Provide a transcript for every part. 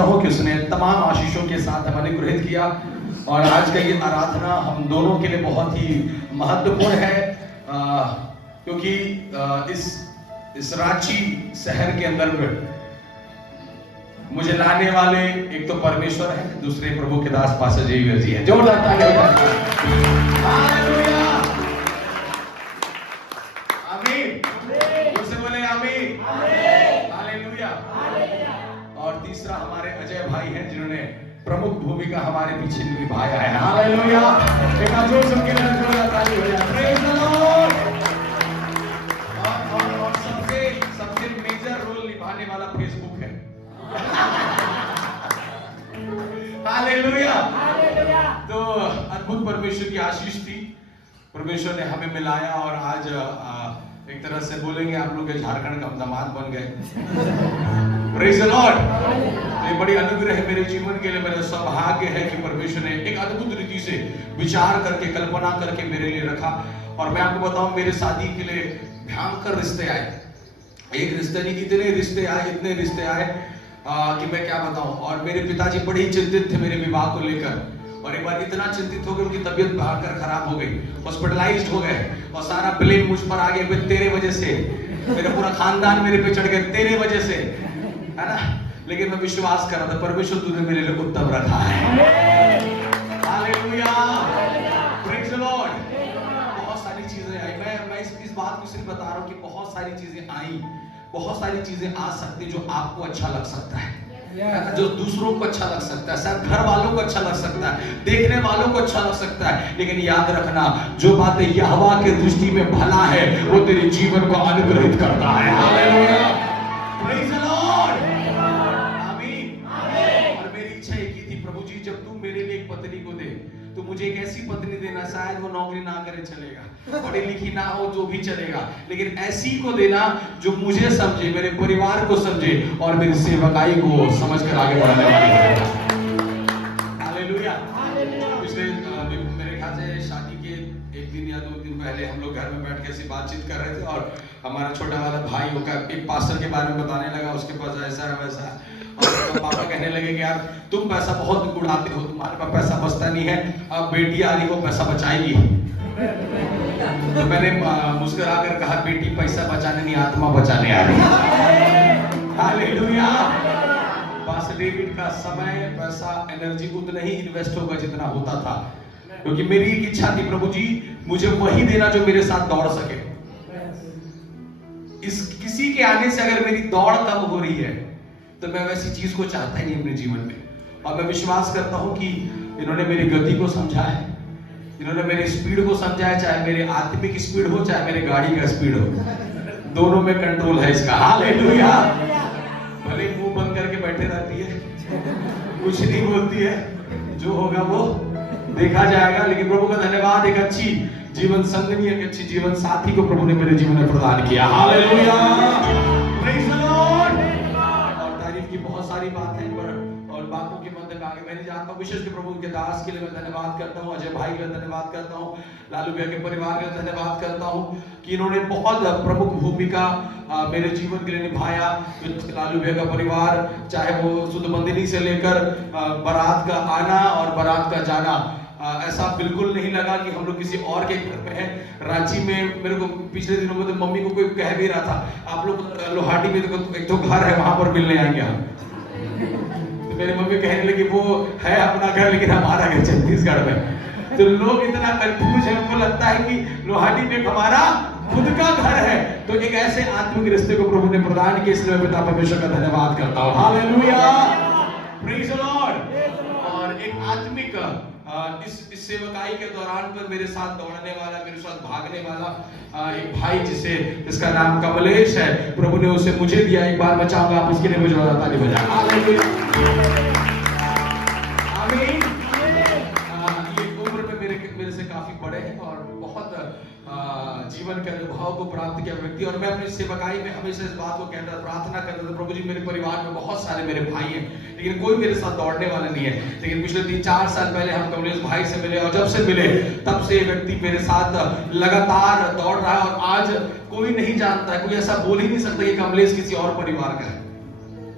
हो कि उसने तमाम आशीषों के साथ हमें अनुग्रहित किया और आज का ये आराधना हम दोनों के लिए बहुत ही महत्वपूर्ण है, क्योंकि इस रांची शहर के अंदर मुझे लाने वाले एक तो परमेश्वर है, दूसरे प्रभु के दास पास्टर जेवीयर जी हैं। जोरदार ताली हालेलुया, आमीन, उसे बोले आमीन, हालेलुया। और तीसरा हमारे अजय भाई हैं जिन्होंने प्रमुख भूमिका हमारे पीछे निभाया है। हालेलुया, एक जोर से उनके लिए जोरदार ताली हो जाए। Praise the Lord. और सबसे मेजर रोल निभाने वाला फेसबुक है। हालेलुया। तो अद्भुत परमेश्वर की आशीष थी, परमेश्वर ने हमें मिलाया और आज एक तरह से बोलेंगे आप लोग के झारखंड का दामाद बन गए। Praise the Lord. ये बड़ी अनुग्रह है मेरे जीवन के लिए, मेरा सौभाग्य है कि परमेश्वर ने एक अद्भुत रीति से विचार करके कल्पना करके मेरे लिए रखा। और मैं आपको बताऊं, मेरे शादी के लिए भयंकर रिश्ते आए, एक रिश्ते नहीं इतने रिश्ते आए, इतने रिश्ते आए कि मैं क्या बताऊं। और मेरे पिताजी बड़े ही चिंतित थे मेरे विवाह को लेकर, और एक बार इतना चिंतित हो गए उनकी तबीयत भागकर खराब हो गई, हॉस्पिटलाइज्ड हो गए और सारा ब्लेम मुझ पर आ गया, तेरे वजह से, मेरा पूरा खानदान मेरे पे चढ़ गया, तेरे वजह से, है ना। लेकिन मैं विश्वास कर रहा था परमेश्वर तूने मेरे लिए उत्तम रखा है। Hallelujah, praise the Lord. बहुत सारी चीजें आई, मैं इस बात को सिर्फ बता रहा हूं कि बहुत सारी चीजें आई, बहुत सारी चीजें आ सकती जो आपको अच्छा लग सकता है, जो दूसरों को अच्छा लग सकता है, शायद घर वालों को अच्छा लग सकता है, देखने वालों को अच्छा लग सकता है, लेकिन याद रखना जो बातें यहोवा के दृष्टि में भला है वो तेरे जीवन को अनुग्रहित करता है। हालेलुया, प्रेज द लॉर्ड, आमीन। और मेरी इच्छा एक ही थी, प्रभु जी जब तू मेरे लिए एक पत्नी को दे तो मुझे एक ऐसी पत्नी देना, शायद वो नौकरी ना करे चलेगा, पढ़ी लिखी ना हो जो भी चलेगा, लेकिन ऐसी को देना जो मुझे समझे, मेरे परिवार को समझे और मेरी सेवकाई को समझकर आगे बढ़ाने वाली है। हालेलुया। पिछले मेरे ख्याल से शादी के एक दिन या 2 दिन पहले हम लोग घर में बैठ के ऐसी बातचीत कर रहे थे और हमारा छोटा वाला भाई होगा एक पास्टर के बारे में बताने लगा, उसके पास ऐसा है वैसा है, और पापा कहने लगे कि यार तुम पैसा बहुत उड़ाते हो, तुम्हारे पास पैसा बचता नहीं है, अब बेटी आ रही वो पैसा बचाएगी। तो मैंने मुस्कुरा कर कहा बेटी पैसा बचाने नहीं आत्मा बचाने आ रही है। हालेलुया। पास्टर डेविड का समय, पैसा, एनर्जी उतना ही इन्वेस्ट होगा जितना होता था, क्योंकि मेरी एक इच्छा थी प्रभु जी मुझे वही देना जो मेरे साथ दौड़ सके। किसी के आने से अगर मेरी दौड़ कम हो रही है तो मैं वैसी चीज को चाहता ही नहीं अपने जीवन में। और मैं विश्वास करता हूं कि इन्होंने मेरी गति को समझा है, इन्होंने मेरी स्पीड को समझा है, चाहे मेरी आत्मिक स्पीड हो चाहे मेरी गाड़ी का स्पीड हो, दोनों में कंट्रोल है इसका। हालेलुया। भले मुंह बंद करके बैठे रहती है, कुछ नहीं बोलती है, जो होगा वो देखा जाएगा, लेकिन प्रभु का धन्यवाद एक अच्छी जीवन संगनी, एक अच्छी जीवन साथी को प्रभु ने मेरे जीवन में प्रदान किया। Hallelujah, praise the Lord. और तारीफ की बहुत सारी बात है और बातों के मध्य में आगे मैं नहीं जानता हूं, विशेष के प्रभु के दास के लिए मैं धन्यवाद करता हूं, अजय भाई के लिए धन्यवाद करता हूं, लालू भैया के परिवार के लिए धन्यवाद करता हूं कि इन्होंने बहुत प्रमुख भूमिका मेरे जीवन के लिए निभाया। लालू भैया का परिवार, चाहे वो सुधबंदिनी से लेकर बारात का आना और बारात का जाना, ऐसा बिल्कुल नहीं लगा कि हम लोग किसी और के घर में हैं। रांची में मेरे को पिछले दिनों में तो मम्मी को कोई कह भी रहा था आप लोग लोहाटी में एक तो घर है वहां पर मिलने आएंगे हम, तो मेरी मम्मी कहने लगी वो है अपना घर लेकिन हमारा घर छत्तीसगढ़ में। तो लोग इतना कंफ्यूज है, उनको लगता है कि लोहाटी में हमारा खुद का घर है। तो एक ऐसे आत्मिक रिश्ते को प्रभु ने प्रदान किया, इसलिए मैं पिता परमेश्वर का धन्यवाद करता हूं। Hallelujah, praise the Lord. और एक आत्मिक इस सेवकाई के दौरान पर मेरे साथ दौड़ने वाला, मेरे साथ भागने वाला एक भाई जिसका नाम कमलेश है, प्रभु ने उसे मुझे दिया। एक बार मैं चाहूंगा आप उसके लिए मुझे ताली बजाएं। हालेलुया, आमीन। ये उम्र में मेरे से काफी बड़े हैं और बहुत जीवन के अनुभव को प्राप्त किया व्यक्ति। और मैं अपनी सेवकाई में हमेशा इस बात को कहता, प्रार्थना करता था, प्रभु जी मेरे परिवार में बहुत सारे मेरे भाई हैं लेकिन कोई मेरे साथ दौड़ने वाला नहीं है। लेकिन पिछले 3-4 साल पहले हम कमलेश भाई से मिले और जब से मिले तब से ये व्यक्ति मेरे साथ लगातार दौड़ रहा है। और आज कोई नहीं जानता है, कोई ऐसा बोल ही नहीं सकता कि कमलेश किसी और परिवार का है।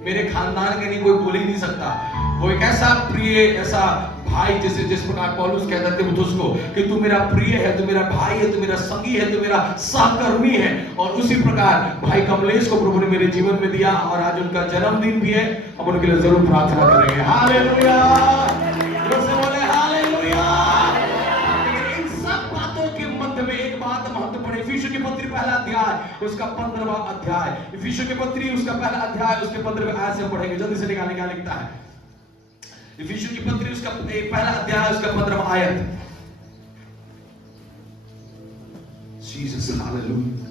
मेरे खानदान के नहीं कोई बोल ही नहीं सकता। वो एक ऐसा प्रिय, ऐसा भाई, जैसे जिस प्रकार पौलुस कहता थे उसको कि तू मेरा प्रिय है, तू मेरा भाई है, तू मेरा संगी है, तू मेरा सहकर्मी है। और उसी प्रकार भाई कमलेश को प्रभु ने मेरे जीवन में दिया और आज उनका जन्मदिन भी है। हम उनके लिए जरूर प्रार्थना करेंगे। हालेलुया, जोर से बोले हालेलुया। इन सब बातों के मध्य में एक बात महत्वपूर्ण, इफिसियों की पत्री पहला अध्याय उसका 15वां अध्याय, इफिसियों की पत्री उसका पहला अध्याय उसके 15वें आयत से पढ़ेंगे। जल्दी से निकालने क्या लिखता है। इफिसियों की पत्री उसका पहला अध्याय उसका 15वां आयत। जीसस हालेलुया,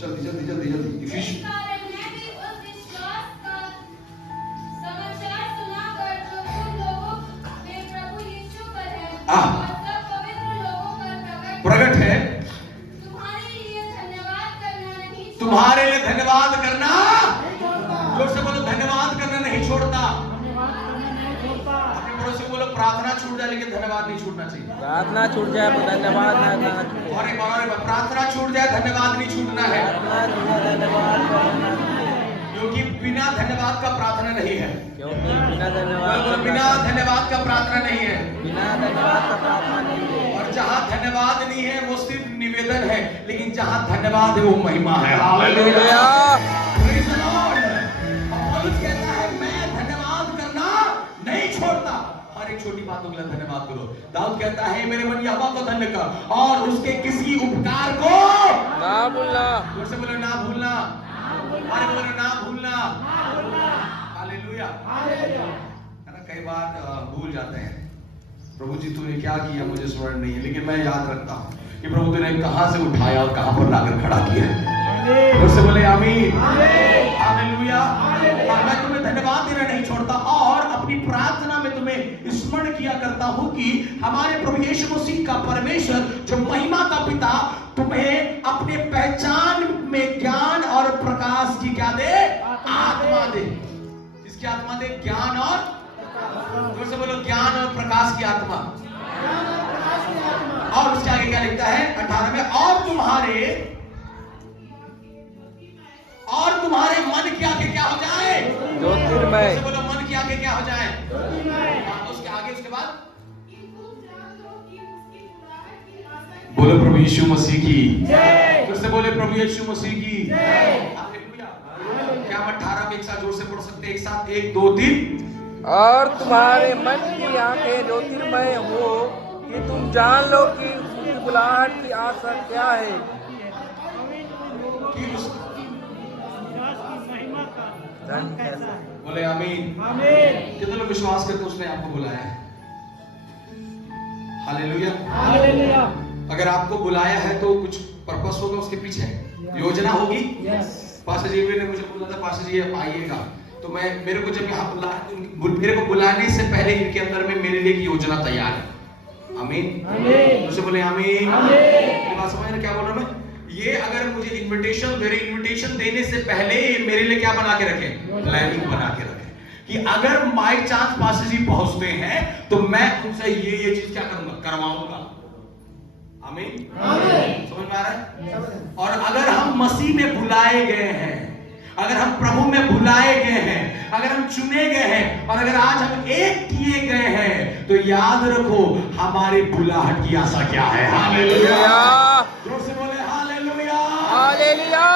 जल्दी जल्दी जल्दी जल्दी। इफिसियों प्रकट है, तुम्हारे लिए धन्यवाद करना, जोर से बोलो धन्यवाद करना नहीं छोड़ता। अपने पड़ोसी को बोलो प्रार्थना छूट जाए लेकिन धन्यवाद नहीं छूटना चाहिए। प्रार्थना छूट जाए पर धन्यवाद ना और एक बार प्रार्थना छूट जाए धन्यवाद नहीं छूटना है, क्योंकि बिना धन्यवाद का प्रार्थना नहीं है। क्योंकि बिना धन्यवाद का प्रार्थना नहीं है। बिना धन्यवाद का प्रार्थना नहीं है। और जहाँ धन्यवाद नहीं है वो सिर्फ निवेदन है, लेकिन जहाँ धन्यवाद है वो महिमा है। Hallelujah, praise the Lord. पौलुस कहता है मैं धन्यवाद करना नहीं छोड़ता। हर एक छोटी बातों के लिए धन्यवाद करो। दाऊद कहता है मेरे मन यहोवा को धन्य कर और उसके किसी उपकार को ना भूलना। जोर से बोलो ना भूलना। अरे बोलो ना भूलना। हालेलुया। कई बार भूल जाते हैं, प्रभु जी तूने क्या किया मुझे स्मरण नहीं है, लेकिन मैं याद रखता हूँ कि प्रभु तूने कहां से उठाया और कहां पर लाकर खड़ा किया है। जोर से बोले आमीन। हालेलुया। और मैं तुम्हें धन्यवाद देना नहीं छोड़ता और अपनी प्रार्थना में तुम्हें स्मरण किया करता हूं कि हमारे प्रभु यीशु मसीह का परमेश्वर जो महिमा का पिता तुम्हें अपने पहचान में ज्ञान और प्रकाश की क्या दे, आत्मा दे। इसकी आत्मा दे, ज्ञान और, जोर से बोलो ज्ञान और प्रकाश की आत्मा। और उसके आगे क्या लिखता है 18 में, और तुम्हारे मन के आगे क्या हो जाए, ज्योतिर्मय। बोलो मन के आगे क्या हो जाए। उसके आगे उसके बाद बोलो प्रभु यीशु मसीह की जय। फिर से बोले प्रभु यीशु मसीह की जय। हालेलुया। क्या हम 18 में एक साथ जोर से पढ़ सकते हैं? एक साथ 1 2 3। और तुम्हारे मन की आंखें ज्योतिर्मय हो कि तुम जान लो कि उसकी बुलाहट की आशा क्या है, कि उस धन कैसा है। बोले आमीन। आमीन। कितने लोग विश्वास करते उसने आपको बुलाया है? हालेलुया। हालेलुया। अगर आपको बुलाया है तो कुछ पर्पस होगा उसके पीछे, योजना होगी। पास्टर जी ने मुझे बोला था पास्टर जी आप आइएगा, तो मेरे को जब यहाँ मेरे को बुलाने से पहले इनके अंदर में मेरे लिए की योजना तैयार है। आमीन। आमीन। मुझे बोले आमीन। आमीन। बात समझ रहे क्या बोल रहा हूँ मैं? ये अगर मुझे इनविटेशन देने से पहले मेरे लिए क्या बना के रखे, प्लानिंग बना के रखे कि अगर बाय चांस पास्टर जी पहुंचते हैं तो मैं उनसे ये चीज क्या करूंगा, करवाऊंगा। आमीन। समझ में आ रहा है? और अगर हम मसीह में बुलाए गए हैं, अगर हम प्रभु में बुलाए गए हैं, अगर हम चुने गए हैं और अगर आज हम एक किए गए हैं, तो याद रखो हमारी बुलाहट की आशा क्या है। हालेलुया। जोर से बोले हालेलुया। हालेलुया।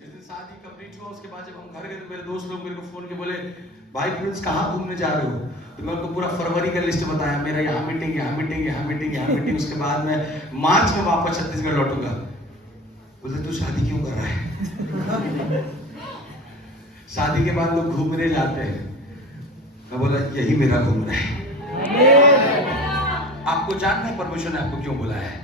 जिस दिन शादी कंप्लीट हुआ उसके बाद जब हम घर गए तो मेरे दोस्त लोग मेरे को फोन के बोले भाई प्रिंस कहाँ घूमने जा रहे हो? तो मैं उनको पूरा फरवरी का लिस्ट बताया, मेरा यहाँ मीटिंग, यहाँ मीटिंग, यहाँ मीटिंग, यहाँ मीटिंग। उसके बाद मैं मार्च में वापस छत्तीसगढ़ लौटूंगा। बोलते तू शादी क्यों कर रहा है? शादी के बाद लोग घूमने जाते हैं। मैं बोला यही मेरा घूमना है। आपको जानना है परमेश्वर ने आपको क्यों बुलाया है,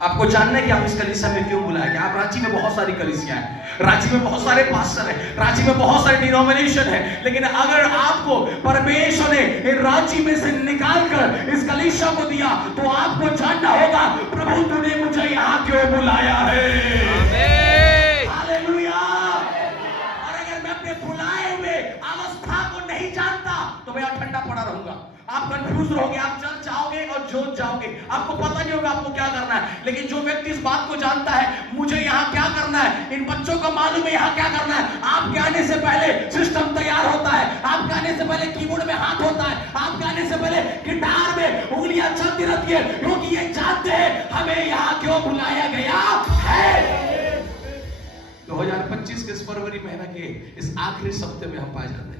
आपको जानना है कि आप इस कलीसिया में क्यों बुलाया गया। आप रांची में बहुत सारी कलीसियां हैं, रांची में बहुत सारे पास्टर हैं, रांची में बहुत सारे डिनोमिनेशन है, लेकिन अगर आपको परमेश्वर ने रांची में से निकालकर इस कलीसिया को दिया तो आपको जानना होगा प्रभु तूने मुझे यहाँ क्यों बुलाया है। हालेलुया। और अगर मैं अपने बुलाए हुए अवस्था को नहीं जानता तो मैं यहाँ ठंडा पड़ा रहूंगा। आप कंफ्यूज रहोगे, आप चल जाओगे और जोत जाओगे, आपको पता नहीं होगा आपको क्या करना है। लेकिन जो व्यक्ति इस बात को जानता है मुझे यहाँ क्या करना है, इन बच्चों को मालूम है यहाँ क्या करना है। आपके आने से पहले सिस्टम तैयार होता है, आपके आने से पहले कीबोर्ड में हाथ होता है, आपके आने से पहले गिटार में उंगलियां चलती रहती है, क्योंकि ये जानते हैं हमें यहाँ क्यों बुलाया गया है। 2025 के इस फरवरी महीना के इस आखिरी सप्ताह में हम पाए जाते हैं।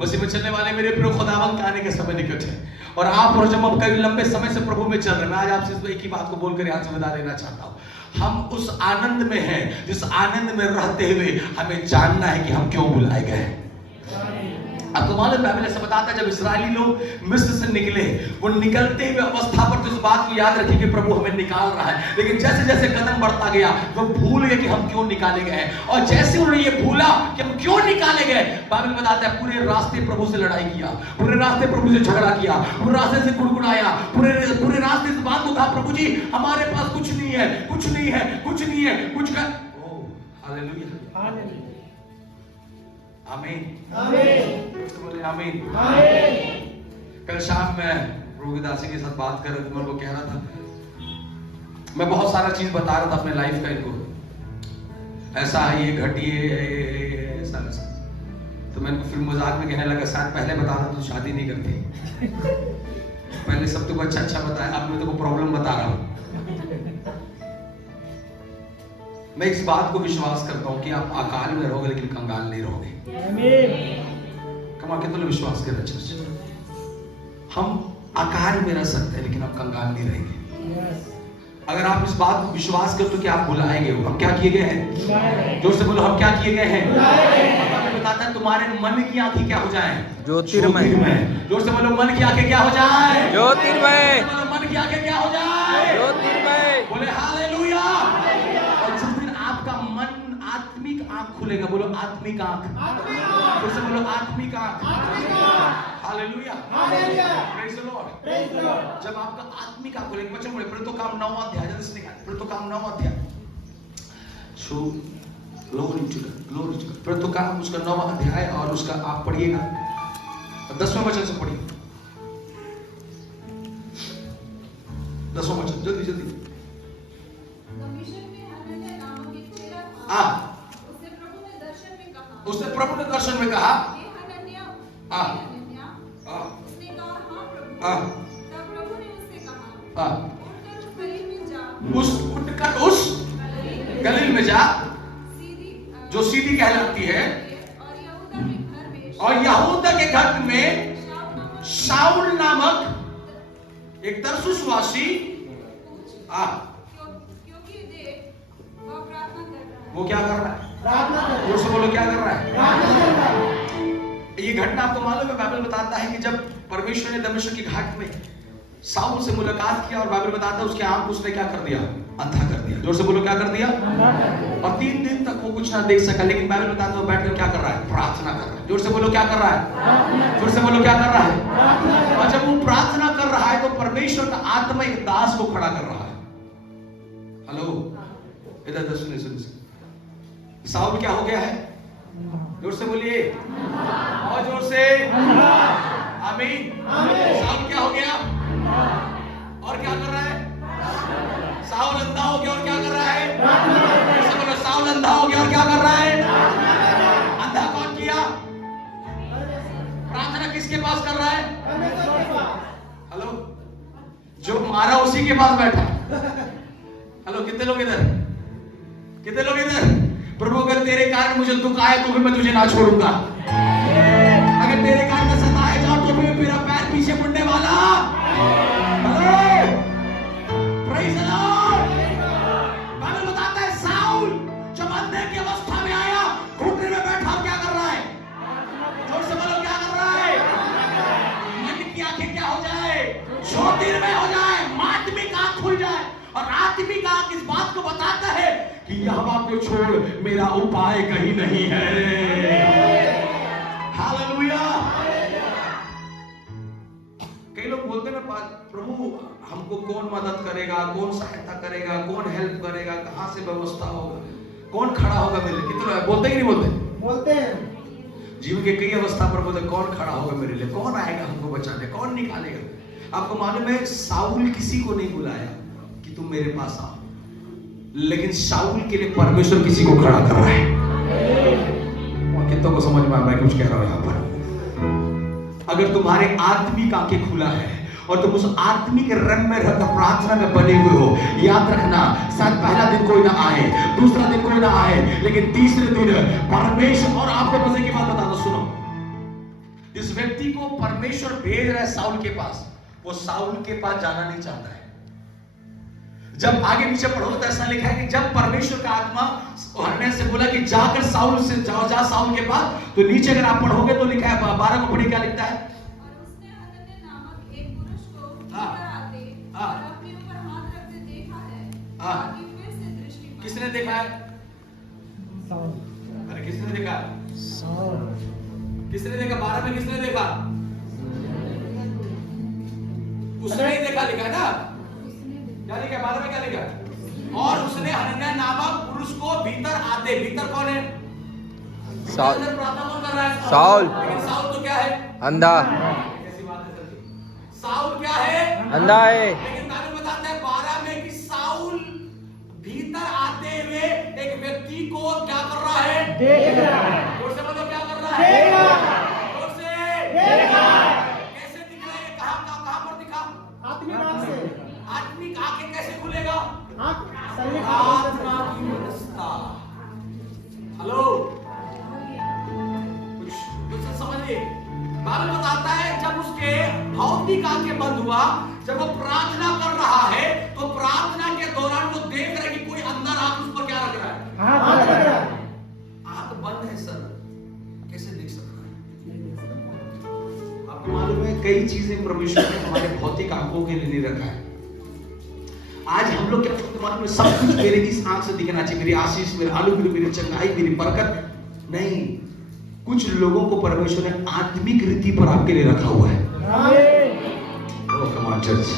मसीह में चलने वाले मेरे प्रिय खुदावंद के आने के समय निकट है, और आप और जब हम कई लंबे समय से प्रभु में चल रहे हैं, मैं आज आपसे इस एक ही बात को बोलकर यहाँ से विदा लेना चाहता हूँ। हम उस आनंद में हैं जिस आनंद में रहते हुए हमें जानना है कि हम क्यों बुलाए गए हैं। आपको मालूम बाइबल ऐसा बताता है जब इस्राएली लोग मिस्र से निकले, वो निकलते हुए अवस्था पर तो इस बात को याद रखिए कि प्रभु हमें निकाल रहा है, लेकिन जैसे जैसे कदम बढ़ता गया वो भूल गए कि हम क्यों निकाले गए हैं। और जैसे उन्होंने ये भूला कि हम क्यों निकाले गए, बाइबल बताता है पूरे रास्ते प्रभु से लड़ाई किया, पूरे रास्ते प्रभु से झगड़ा किया, पूरे रास्ते से कुड़कुड़ाया, पूरे रास्ते से बात को कहा प्रभु जी हमारे पास कुछ नहीं है, कुछ नहीं है, कुछ नहीं है, कुछ कर। ओह हालेलुया, हालेलुया, आमीन, आमीन, बोले आमीन, आमीन। कल शाम मैं रोहिदासी के साथ बात कर रहा था, मैं उनको कह रहा था, मैं बहुत सारा चीज बता रहा था अपने लाइफ का, इनको ऐसा है, ये घटिए ऐसा ऐसा। तो मैं इनको फिर मजाक में कहने लगा शायद पहले बताता तो शादी नहीं करती, पहले सब तुमको अच्छा अच्छा बताया, अब मैं तुमको प्रॉब्लम बता रहा हूँ। मैं इस बात को विश्वास करता हूँ कि आप अकाल में रहोगे लेकिन कंगाल नहीं रहोगे। कमा के तो विश्वास कर चर्च, हम आकार में रह सकते हैं लेकिन हम कंगाल नहीं रहेंगे। अगर आप इस बात को विश्वास करते हो कि आप बुलाए गए हो, हम क्या किए गए हैं, जोर से बोलो हम क्या किए गए हैं। बताता है तुम्हारे मन की आंखें क्या हो जाए, ज्योतिर्मय। जोर से बोलो मन की आंखें क्या हो जाए, ज्योतिर्मय। मन की आंखें क्या हो जाए, ज्योतिर्मय। बोले हालेलुया। और जिस दिन आपका मन आत्मिक आंख खुलेगा, बोलो आत्मिक आंख, फिर से बोलो आत्मिक आंख, हालेलुया, प्रेज द लॉर्ड। जब आपका आत्मिक आंख खुलेगा, बच्चों बोले प्रेरितों काम 9वां अध्याय, जल्दी से निकाल प्रेरितों काम 9वां अध्याय, सो ग्लोरी टू गॉड, प्रेरितों काम उसका 9वां अध्याय और उसका आप पढ़िएगा 10वां वचन से पढ़िए, 10वां वचन जल्दी जल्दी। उसने प्रभु ने दर्शन में कहा, उठकर उस गलील में जा जो सीधी कहलाती है, और यहूदा के घर में शाऊल नामक एक तरसुसवासी वो क्या कर रहा है, उससे बोलो क्या कर रहा है। ये घटना आपको मालूम है, बाइबल बताता है कि जब परमेश्वर ने दमिश्क की घाट में साउल से मुलाकात किया, और बाइबल बताता है उसके आंख उसने क्या कर दिया, अंधा कर दिया। जोर से बोलो क्या कर दिया। और 3 दिन तक वो कुछ ना देख सका, लेकिन बाइबल बताता है वो बैठकर क्या कर रहा है, प्रार्थना कर रहा है। जोर से बोलो क्या कर रहा है, जोर से बोलो क्या कर रहा है। और जब वो प्रार्थना कर रहा है तो परमेश्वर का आत्मा एक दास को खड़ा कर रहा है। हेलो, इधर सुनिए सुनिए, साउल क्या हो गया है, जोर से बोलिए और जोर से आमीन। साउल क्या हो गया और क्या कर रहा है, साउल अंधा हो गया और क्या कर रहा है, बोलो साउल अंधा हो गया और क्या कर रहा है। अंधा कौन किया, प्रार्थना किसके पास कर रहा है, हेलो, जो मारा उसी के पास बैठा। हेलो, कितने लोग इधर, कितने लोग इधर। प्रभु अगर तेरे कारण मुझे दुख आए तो भी मैं तुझे ना छोड़ूंगा, अगर तेरे कारण मैं सताए जाऊं तो भी मेरा पैर पीछे मुड़ने वाला। Praise the Lord. बाइबल बताता है साउल जब अंधे की अवस्था में आया, घुटने में बैठा क्या कर रहा है, जोर से बोलो क्या कर रहा है। मन की आंखें क्या हो जाए, ज्योतिर्मय हो जाए, आत्मिक आंख खुल जाए। और आत्मिक आंख इस बात को बताता है कि यहोवा को छोड़ मेरा उपाय कहीं नहीं है। हालेलुया। कई लोग बोलते हैं प्रभु हमको कौन मदद करेगा, कौन सहायता करेगा, कौन हेल्प करेगा, कहां से व्यवस्था होगा, कौन खड़ा होगा मेरे लिए। कितने बोलते ही नहीं बोलते, बोलते हैं। जीवन के कई अवस्था पर बोलते कौन खड़ा होगा मेरे लिए, कौन आएगा हमको बचाने, कौन निकालेगा। आपको मालूम है साउल किसी को नहीं बुलाया कि तुम मेरे पास आओ, लेकिन साउल के लिए परमेश्वर किसी को खड़ा कर रहा है। और कितनों को समझ में आ रहा है कुछ कह रहा हूं यहां पर। अगर तुम्हारे आत्मिक आंखें खुला है और तुम उस आत्मिक रंग में रहकर प्रार्थना में बने हुए हो, याद रखना शायद पहला दिन कोई ना आए, दूसरा दिन कोई ना आए, लेकिन तीसरे दिन परमेश्वर। और आपको मजे की बात बता दो, सुनो, इस व्यक्ति को परमेश्वर भेज रहा है साउल के पास, वो साउल के पास जाना नहीं चाहता है। जब आगे पीछे पढ़ो तो ऐसा लिखा है कि जब परमेश्वर का आत्मा हरने से बोला कि जाकर साउल से जाओ, जा साउल के पास, तो नीचे अगर आप पढ़ोगे तो लिखा है 12 को पढ़िए, क्या लिखता है? और उसने हनन्याह नामक एक पुरुष को भीतर आते और अपने ऊपर हाथ रखते देखा है, ताकि फिर से दृष्टि पाए। किसने देखा है? अरे किसने देखा? किसने देखा? 12 में किसने देखा? उसने ही देखा, लिखा है ना? क्या लिखा? 12 में क्या लिखा? और उसने हनन्याह नामक पुरुष को भीतर आते, भीतर कौन है? साउल। प्रार्थना कौन कर रहा है? साउल। लेकिन साउल तो क्या है? अंधा। कैसी बात है सर जी? साउल क्या है? अंधा है। लेकिन बाइबल बताता है 12 में कि साउल भीतर आते हुए एक व्यक्ति को क्या कर रहा है? देख रहा है। जोर से बोलो, क्या कर रहा है? देख रहा है। जोर से देख रहा है। कैसे दिख रहा है? कहां पर दिखा? आत्मिक आंख से। आत्मिक आंखें कैसे खुलेगा? आंख शरीर का आत्मा की व्यवस्था। हेलो, कुछ समझिए। बाइबल बताता है जब उसके भौतिक आंखें बंद हुआ, जब वो प्रार्थना कर रहा है, तो प्रार्थना के दौरान वो देख रहा है कि कोई अंदर आंख उस पर क्या रख रहा है? हाथ रख रहा है। आंख बंद है सर, कैसे देख सकता है? आपको मालूम है कई चीजें परमेश्वर ने हमारे भौतिक आंखों के लिए नहीं रखा है। आज हम लोग क्या सोचते मालूम है, सब कुछ मेरे इस आंख से दिखना चाहिए, मेरी आशीष, मेरे अनुग्रह, मेरी चंगाई, मेरी बरकत। नहीं, कुछ लोगों को परमेश्वर ने आत्मिक रीति पर आपके लिए रखा हुआ है। ओह कम ऑन चर्च,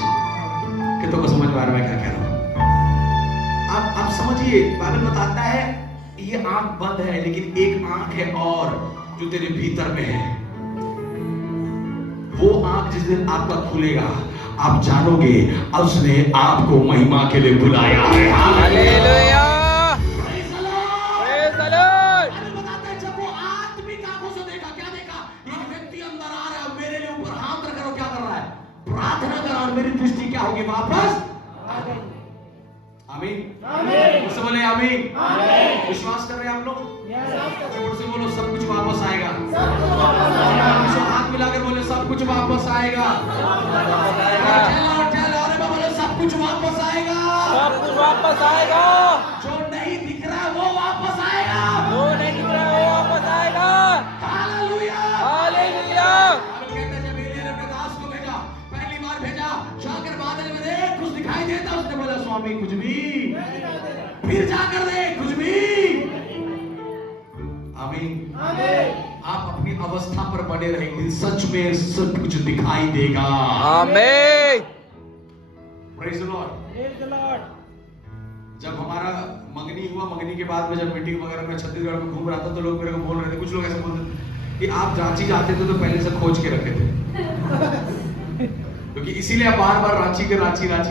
कितनों को समझ में आ रहा है मैं क्या कह रहा हूं? आप समझिए, बाइबल बताता है ये आंख बंद है, लेकिन एक आंख है और जो तेरे भीतर में है। वो आंख जिस दिन आपका खुलेगा, आप जानोगे उसने आपको महिमा के लिए बुलाया है। Hallelujah. Praise the Lord! Praise the Lord. Bible बताता है जब वो आत्मिक आंखों से देखा, क्या देखा? एक व्यक्ति अंदर आ रहा है, मेरे लिए ऊपर हाथ रख कर क्या कर रहा है? प्रार्थना कर रहा है, और मेरी दृष्टि क्या होगी? वापस आमीन। आमीन। उससे बोले आमीन। आमीन। विश्वास कर रहे हैं आप लोग? यस। जोर से बोलो, सब कुछ वापस आएगा। सब कुछ वापस आएगा। हाथ मिलाकर बोले, सब कुछ वापस आएगा। चलो, अरे बोले, सब कुछ वापस आएगा। सब कुछ वापस आएगा। जो नहीं दिख रहा है वो वापस आएगा। जो नहीं दिख रहा है वो वापस आएगा। हालेलुया। हालेलुया। बाइबल कहता है जब एलिय्याह ने अपने दास को भेजा, पहली बार भेजा, जाकर बादल में देख कुछ दिखाई देता, उसने बोला स्वामी कुछ भी। फिर जाकर देख कुछ भी। आमीन। आमीन। आप अपनी अवस्था पर बने रहेंगे, सच में सब कुछ दिखाई देगा। आमीन। Praise the Lord. Praise the Lord. जब हमारा मंगनी हुआ, मंगनी के बाद में जब मीटिंग वगैरह में छत्तीसगढ़ में घूम रहा था, तो लोग मेरे को बोल रहे थे, कुछ लोग ऐसे बोलते थे कि आप रांची जाते थे तो पहले से खोज के रखे थे, क्योंकि इसीलिए आप बार बार रांची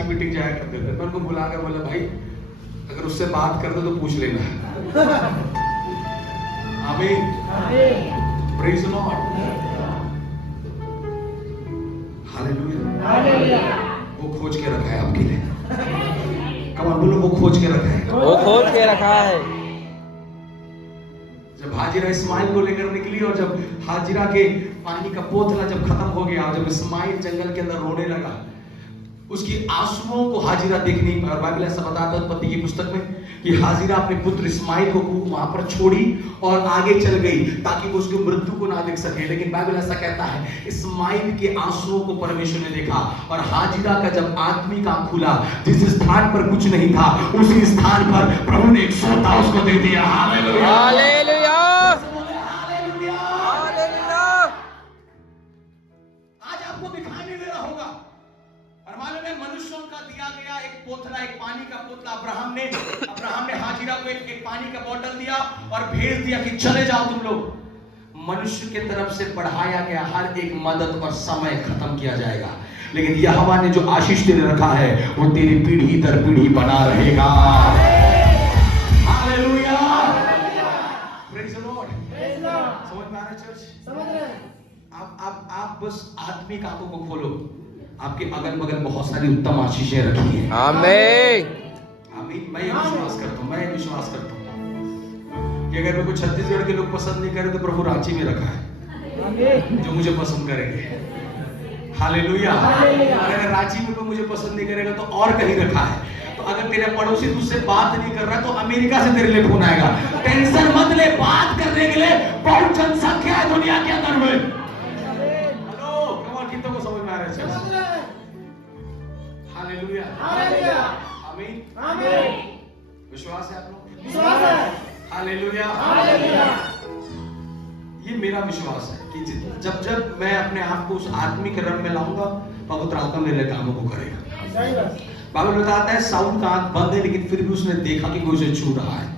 मीटिंग जाया करते थे। मैं उनको बुला कर बोला, भाई अगर उससे बात करते तो पूछ लेना। आमीन। आमीन। Praise the Lord. Hallelujah. Hallelujah. वो खोज के रखा है आपके लिए। कम ऑन बोलो, वो खोज के रखा है। वो खोल के रखा है। जब हाजिरा इस्माइल को लेकर निकली, और जब हाजिरा के पानी का पोथला जब खत्म हो गया, और जब इस्माइल जंगल के अंदर रोने लगा, उसकी आंसुओं को हाजिरा देख नहीं पाया। और बाइबल ऐसा बताता है उत्पत्ति की पुस्तक में कि हाजिरा अपने पुत्र इस्माइल को वहां पर छोड़ी और आगे चल गई ताकि वो उसकी मृत्यु को ना देख सके। लेकिन बाइबल ऐसा कहता है इस्माइल के आंसुओं को परमेश्वर ने देखा, और हाजिरा का जब आत्मिक आंख खुला, जिस स्थान पर कुछ नहीं था उसी स्थान पर प्रभु ने एक सोता उसको दे दिया। हालेलुया। हालेलुया। हालेलुया। हालेलुया। आज आपको दिखाई नहीं दे रहा होगा, और मालूम है मनुष्यों का दिया गया एक पोथला, एक पानी का पोथला। अब्राहम ने हाजिरा को एक पानी का बोतल दिया और भेज दिया कि चले जाओ तुम लोग। मनुष्य के तरफ से बढ़ाया गया हर एक मदद और समय खत्म किया जाएगा, लेकिन यहोवा ने जो आशीष तेरे रखा है वो तेरी पीढ़ी दर पीढ़ी बना रहेगा। Hallelujah, praise the Lord. समझ में आ रहा है चर्च? समझ रहे हैं? आप बस आत्मिक आंखों को खोलो, आपके अगल बगल बहुत सारी उत्तम आशीषें रखी हैं। आमीन। आमीन। मैं ये विश्वास करता हूँ कि अगर मेरे को छत्तीसगढ़ के लोग पसंद नहीं करे तो प्रभु रांची में रखा है आमीन। जो मुझे पसंद करेंगे। हालेलुया। अगर रांची में कोई मुझे पसंद नहीं करेगा तो और कहीं रखा है। तो अगर तेरे पड़ोसी तुझसे बात नहीं कर रहा तो अमेरिका से तेरे लिए फोन आएगा। टेंशन मत ले, बात करने के लिए बहुत जनसंख्या है दुनिया के अंदर में। हेलो, कमाल, कितनों को समझ में आ रहा है? समझ रहे हैं? Hallelujah, hallelujah. आमीन। आमीन। विश्वास है आप लोग? विश्वास है? हालेलुया। हालेलुया। ये मेरा विश्वास है कि जब जब मैं अपने आप को उस आत्मिक रंग में लाऊंगा, पवित्र आत्मा मेरे कामों को करेगा। सही बात। बाइबल बताता है साउल का आंख बंद है लेकिन फिर भी उसने देखा कि कोई उसे छू रहा है।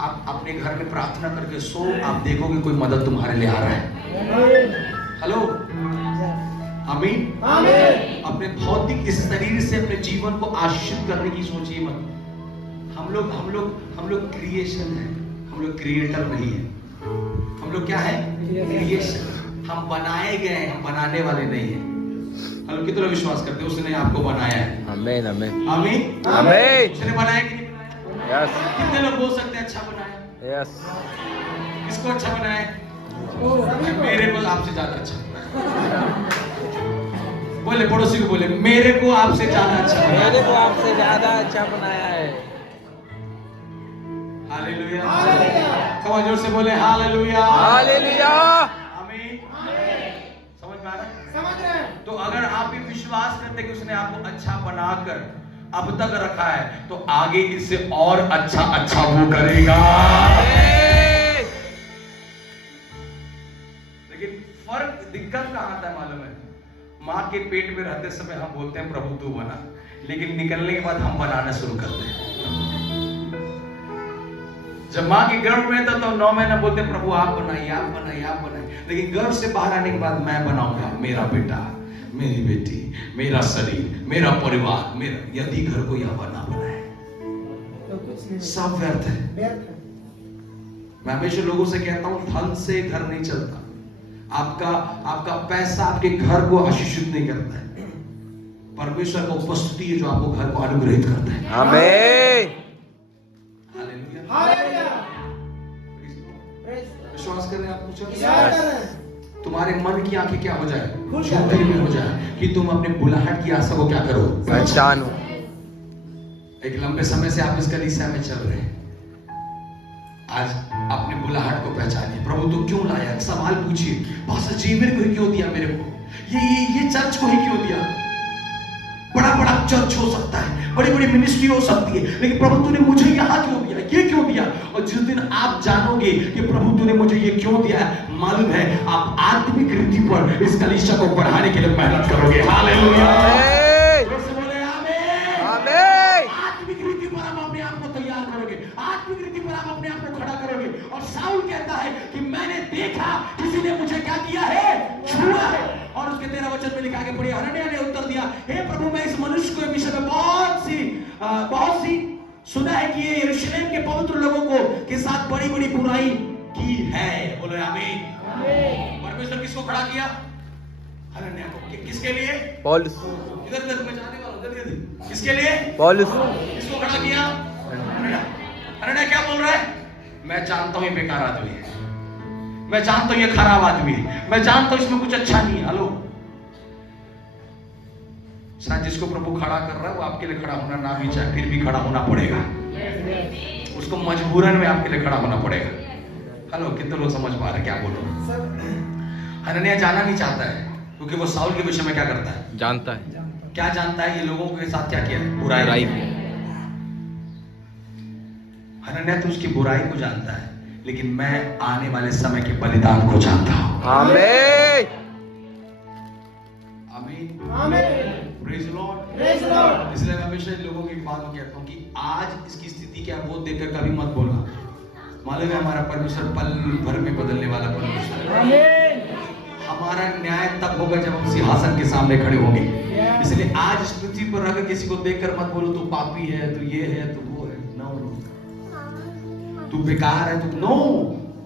आप अपने घर में प्रार्थना करके सो, आप देखोगे कोई मदद तुम्हारे लिए आ रहा है। हेलो, आमीन। आमीन। अपने भौतिक इस शरीर से अपने जीवन को आशीषित करने की सोचिए मत। हम लोग क्रिएशन है, हम लोग क्रिएटर नहीं है। हम लोग क्या है? क्रिएशन। हम बनाए गए हैं, हम बनाने वाले नहीं हैं। हेलो, कितना विश्वास करते हैं उसने आपको बनाया है? आमीन। आमीन। आमीन। आमीन। उसने बनाया कि नहीं बनाया? यस। कितने लोग बोल सकते हैं अच्छा बनाया? यस। किसको अच्छा बनाया? मेरे को आपसे ज्यादा अच्छा बनाया। बोले पड़ोसी को, बोले मेरे को आपसे ज्यादा अच्छा बनाया। मेरे को आपसे ज्यादा अच्छा बनाया है। हालेलुया। हालेलुया। कमाल, जोर से बोले हालेलुया। हालेलुया। आमीन। समझ में आ रहा है? समझ रहे हैं? तो अगर आप ये विश्वास करते कि उसने आपको अच्छा बनाकर अब तक रखा है तो आगे इससे और अच्छा वो करेगा। लेकिन फर्क, दिक्कत कहाँ आता है मालूम है? माँ के पेट में रहते समय हम बोलते हैं प्रभु तू बना, लेकिन निकलने के बाद हम बनाना शुरू करते हैं। जब माँ के गर्भ में था तो 9 महीना बोलते प्रभु आप बनाइए, आप बनाइए, आप बनाइए, लेकिन गर्भ से बाहर आने के बाद मैं बनाऊंगा, मेरा बेटा, मेरी बेटी, मेरा शरीर, मेरा परिवार, मेरा, यदि घर को यह बना बनाए तो कुछ नहीं, सब व्यर्थ है। व्यर्थ है। मैं हमेशा लोगों से कहता हूं धन से घर नहीं चलता। आपका पैसा आपके घर को आशीषित नहीं करता है। परमेश्वर का उपस्थिति है जो आपको घर को अनुग्रहित करता है। आमीन। हालेलुया। हालेलुया। विश्वास करें आप कुछ विश्वास करें। तुम्हारे मन की आंखें क्या हो जाए? खुल जाए। ज्योति में हो जाए कि तुम अपने बुलाहट की आशा को क्या करो? पहचानो। एक लंबे समय से आप इस कलीसिया में चल रहे हैं, आज अपने बुलाहट को पहचानिए। प्रभु तू क्यों लाया? सवाल पूछिए, पास्टर जी मेरे को ही क्यों दिया? मेरे को ये चर्च को ही क्यों दिया? बड़ा चर्च हो सकता है, बड़ी मिनिस्ट्री हो सकती है, लेकिन प्रभु तूने मुझे यहाँ क्यों दिया? ये क्यों दिया? और जिस दिन आप जानोगे कि प्रभु तूने मुझे ये क्यों दिया, मालूम है आप आत्मिक रीति पर इस कलीसिया को बढ़ाने के लिए मेहनत करोगे। हालेलुया। बोले आमीन। आमीन। आत्मिक रीति पर आप अपने आप को तैयार करोगे, आत्मिक रीति पर आप अपने आप को खड़ा करोगे। और साउल कहता है कि मैंने देखा किसी ने मुझे क्या किया है? छुआ है। और उसके 13 वचन में लिखा के पढ़िए, हनन्याह ने उत्तर दिया, हे प्रभु मैं इस मनुष्य के विषय में बहुत सी सुना है कि ये यरूशलेम के पवित्र लोगों को के साथ बड़ी बुराई की है। बोलो आमीन। परमेश्वर किसको खड़ा किया? हनन्याह को। किसके लिए? पौलुस। इधर मैं जाने वाला हूं, जल्दी। किसके लिए? पौलुस। किसको खड़ा किया? हनन्याह क्या बोल रहा है? मैं जानता हूं ये बेकार आदमी है, मैं जानता हूं ये खराब आदमी है, मैं जानता हूं इसमें कुछ अच्छा नहीं है। हेलो, शायद जिसको प्रभु खड़ा कर रहा है वो आपके लिए खड़ा होना ना भी चाहे, फिर भी खड़ा होना पड़ेगा। उसको मजबूरन में आपके लिए खड़ा होना पड़ेगा। हेलो, कितने लोग समझ पा रहे क्या बोल रहे हैं? हनन्याह जाना नहीं चाहता है क्योंकि वो साउल के विषय में क्या करता है? जानता है। क्या जानता है? ये लोगों के साथ क्या किया? बुराई किया। हनन्याह तो उसकी बुराई को जानता है, लेकिन मैं आने वाले समय के बलिदान को जानता हूं। आमीन। आमीन। आमीन। Praise the Lord. Praise the Lord. इसलिए मैं हमेशा लोगों की बात कहता हूं कि आज इसकी स्थिति क्या है वो देखकर कभी मत बोलना। मालूम है हमारा परमेश्वर पल भर में बदलने वाला परमेश्वर है। आमीन। हमारा न्याय तब होगा जब हम सिंहासन के सामने खड़े होंगे। इसलिए आज इस पृथ्वी पर अगर किसी को देखकर मत बोलो तू पापी है, तू ये है, तू वो है। नो, तू बेकार है, तू नो।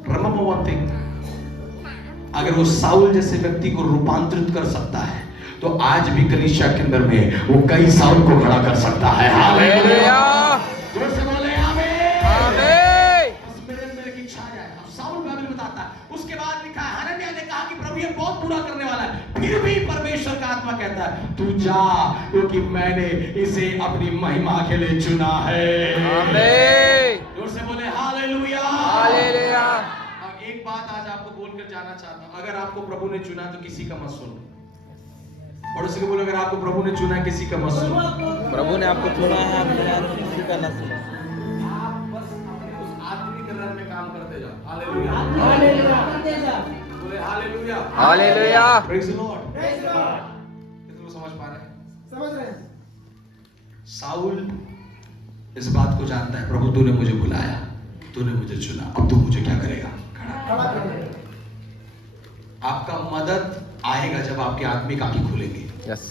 रिमेंबर वन थिंग, अगर वो साउल जैसे व्यक्ति को रूपांतरित कर सकता है तो आज भी कलीसिया के अंदर में वो कई साउल को खड़ा कर सकता है। हालेलुया। जोर से बोले आमीन। आमीन। बस मेरे अंदर की इच्छा है। अब साउल बाइबल बताता है, उसके बाद लिखा है हनन्याह ने कहा कि प्रभु ये बहुत बुरा करने वाला है, फिर भी परमेश्वर का आत्मा कहता है तू जा, क्योंकि मैंने इसे अपनी महिमा के लिए चुना है। आमीन। जोर से बोले हालेलुया। हालेलुया। अब एक बात आज आपको बोलकर जाना चाहता हूं, अगर आपको प्रभु ने चुना तो किसी का मत सुनो। पड़ोसी को बोलो अगर आपको प्रभु ने चुना किसी का मत सुनो। प्रभु ने आपको चुना है, आपने किसी का न सुनो। आप बस अपने उस आत्मीकरण में काम करते जाओ। हालेलुया। हालेलुया। करते जा। बोले hallelujah. Hallelujah. Praise the Lord. Praise the Lord. कितने लोग समझ पा रहे हैं? समझ रहे हैं? साउल इस बात को जानता है, प्रभु तूने मुझे बुलाया, तूने मुझे चुना, अब तू मुझे क्या करेगा? खड़ा करें। आपका मदद आएगा जब आपकी आत्मिक आंखें खुलेंगी। यस।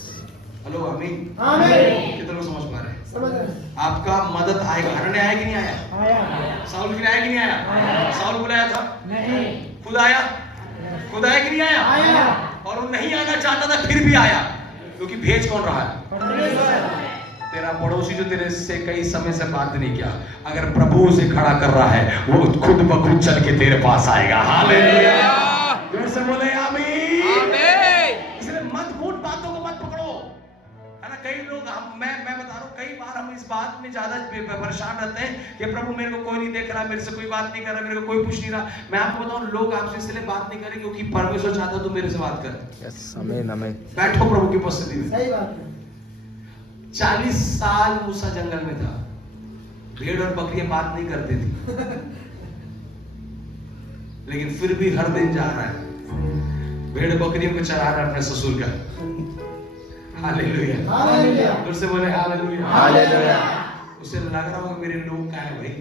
हेलो आमीन। आमीन। कितने लोग समझ पा रहे हैं? समझ रहे हैं? आपका मदद आएगा। हनन्याह आया कि नहीं आया? आया। साउल के लिए आया कि नहीं आया? आया। साउल बुलाया था, नहीं। खुद आया, खुद आया कि नहीं आया? आया। और वो नहीं आना चाहता था फिर भी आया, क्योंकि भेज कौन रहा है? परमेश्वर। तेरा पड़ोसी जो तेरे से कई समय से बात नहीं किया, अगर प्रभु उसे खड़ा कर रहा है वो खुद ब खुद चल के तेरे पास आएगा। हालेलुया। जोर से बोले आमीन। आमीन। इसलिए मत मूड बातों को मत पकड़ो, है ना। कई लोग मैं बता रहा हूँ, कई बार हम इस बात में ज्यादा परेशान रहते हैं कि प्रभु मेरे को कोई नहीं देख रहा, मेरे से कोई बात नहीं कर रहा, मेरे को कोई पूछ नहीं रहा। मैं आपको बताऊं, लोग आपसे इसलिए बात नहीं करें क्योंकि परमेश्वर चाहता तो मेरे से बात करे। यस। आमीन। आमीन। बैठो प्रभु की उपस्थिति में। सही बात है। 40 साल मूसा जंगल में था, भेड़ और बकरियां बात नहीं करती थी, लेकिन फिर भी हर दिन जा रहा है, भेड़ बकरियों को चरा रहा है अपने ससुर का। हालेलुया। हालेलुया। फिर से बोले हालेलुया। हालेलुया। उसे लग रहा होगा मेरे लोग कहाँ है भाई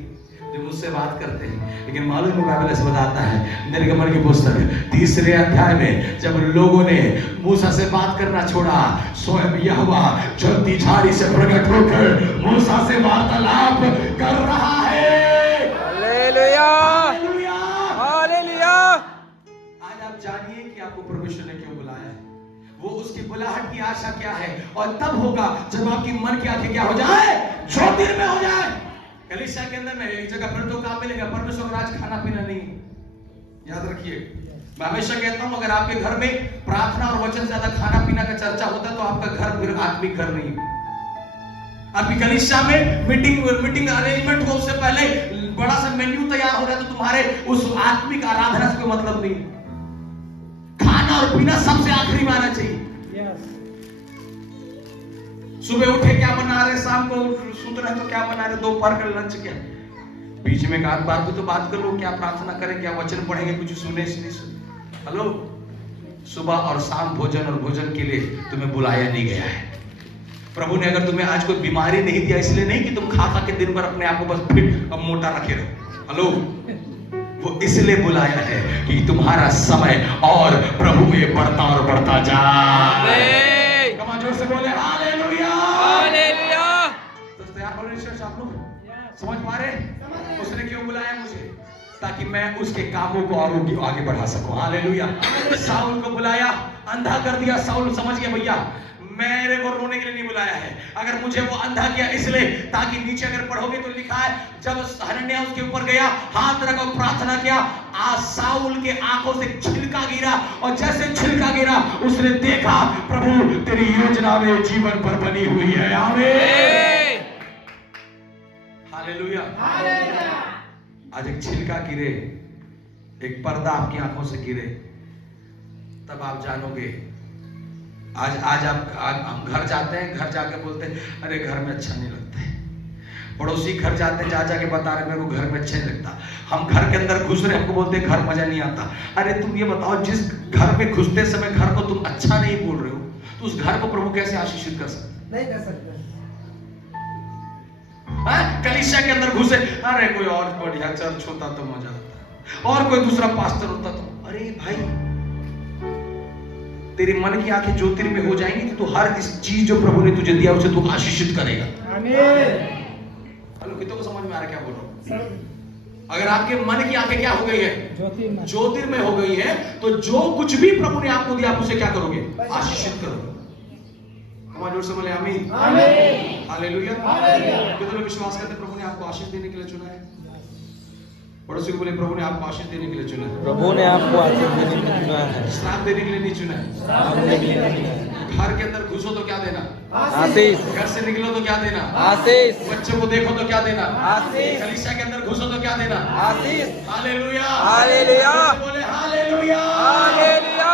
जो मुझसे बात करते हैं, लेकिन मालूम है बाइबल ऐसे बताता है, निर्गमन की पुस्तक 3 अध्याय में जब लोगों ने मूसा से बात करना छोड़ा, स्वयं यहोवा जलती झाड़ी से प्रकट होकर मूसा से वार्तालाप कर रहा है। हालेलुया। हालेलुया। हालेलुया। आज आप जानिए कि आपको परमेश्वर ने क्यों बुलाया है, वो उसकी बुलाहट की आशा क्या है, और तब होगा जब आपकी मन की आंखें क्या हो जाए? ज्योतिर्मय हो जाए। कलीसिया के अंदर में एक जगह फिर तो काम मिलेगा, परमेश्वर का राज खाना पीना नहीं, याद रखिए। मैं हमेशा कहता हूं, अगर आपके घर में प्रार्थना और वचन से ज्यादा खाना पीना का चर्चा होता है तो आपका घर फिर आत्मिक घर नहीं। आपकी कलीसिया में मीटिंग अरेंजमेंट हो, उससे पहले बड़ा सा मेन्यू तैयार हो रहा है तो तुम्हारे उस आत्मिक आराधना से कोई मतलब नहीं। खाना और पीना सबसे आखिरी में आना चाहिए। सुबह उठे क्या बना रहे, शाम को सुत रहे तो क्या बना रहे, दोपहर का लंच क्या, बीच में एक बार तो बात कर लो, क्या प्रार्थना करें, क्या वचन पढ़ेंगे, कुछ सुने नहीं सुने। हेलो, सुबह और शाम भोजन और भोजन के लिए तुम्हें बुलाया नहीं गया है। प्रभु ने अगर तुम्हें आज कोई बीमारी नहीं दिया इसलिए नहीं कि तुम खा खा के दिन भर अपने आप को बस फिट और मोटा रखे रहो। हेलो, वो इसलिए बुलाया है कि तुम्हारा समय और प्रभु में बढ़ता और बढ़ता जाए। कमा जोर से बोले हालेलुया। हालेलुया। दोस्तों यार आप लोग समझ पा रहे? उसने क्यों बुलाया मुझे? ताकि मैं उसके कामों को और आगे बढ़ा सकूं। हालेलुया। साउल को बुलाया, अंधा कर दिया। साउल समझ गया भैया मेरे को रोने के लिए नहीं बुलाया है, अगर मुझे वो अंधा किया इसलिए ताकि नीचे अगर पढ़ोगे तो लिखा है जब हनन्याह उसके ऊपर गया, हाथ रखा, प्रार्थना किया, साउल के आंखों से छिलका गिरा, और जैसे छिलका गिरा उसने देखा प्रभु तेरी योजना में जीवन पर बनी हुई है। आमीन। हालेलुया। आज एक छिलका गिरे, एक पर्दा आपकी आंखों से गिरे, तब आप जानोगे। आज हम घर जाते हैं, घर जाके बोलते हैं अरे घर में अच्छा नहीं लगता है। पड़ोसी घर जाते हैं, जा जाके बता रहे मेरे को घर में अच्छा नहीं लगता। हम घर के अंदर घुस रहे, हमको बोलते हैं घर मजा नहीं आता। अरे तुम ये बताओ, जिस घर में घुसते समय घर को तुम अच्छा नहीं बोल रहे हो तो उस घर को प्रभु कैसे आशीषित कर सकते? नहीं कर सकते। कलीसिया के अंदर घुसे, अरे कोई और बढ़िया चर्च होता तो मजा आता, और कोई दूसरा पास्टर होता तो, अरे भाई तेरी मन की आंखें ज्योतिर्मय हो जाएंगी तो तू हर इस चीज जो प्रभु ने तुझे दिया उसे तू आशीषित करेगा। हेलो, कितनों को समझ में आ रहा है क्या बोल रहा हूं? अगर आपके मन की आंखें क्या हो गई है? ज्योतिर्मय हो गई है, तो जो कुछ भी प्रभु ने आपको दिया आप उसे क्या करोगे? आशीषित करोगे। हमारे जोर से बोले आमीन, हालेलुया। कितने लोग विश्वास करते हैं प्रभु ने आपको आशीष देने के लिए चुना है? पड़ोसी को बोले प्रभु ने आपको आशीष देने के लिए चुना है। प्रभु ने आपको आशीष देने के लिए चुना है, श्राप देने के लिए नहीं चुना है। श्राप देने के लिए नहीं चुना है। घर के अंदर घुसो तो क्या देना? आशीष। घर से निकलो तो क्या देना? आशीष। बच्चों को देखो तो क्या देना? आशीष। कलीसिया के अंदर घुसो तो क्या देना? आशीष। हालेलुया, हालेलुया, बोले हालेलुया, हालेलुया,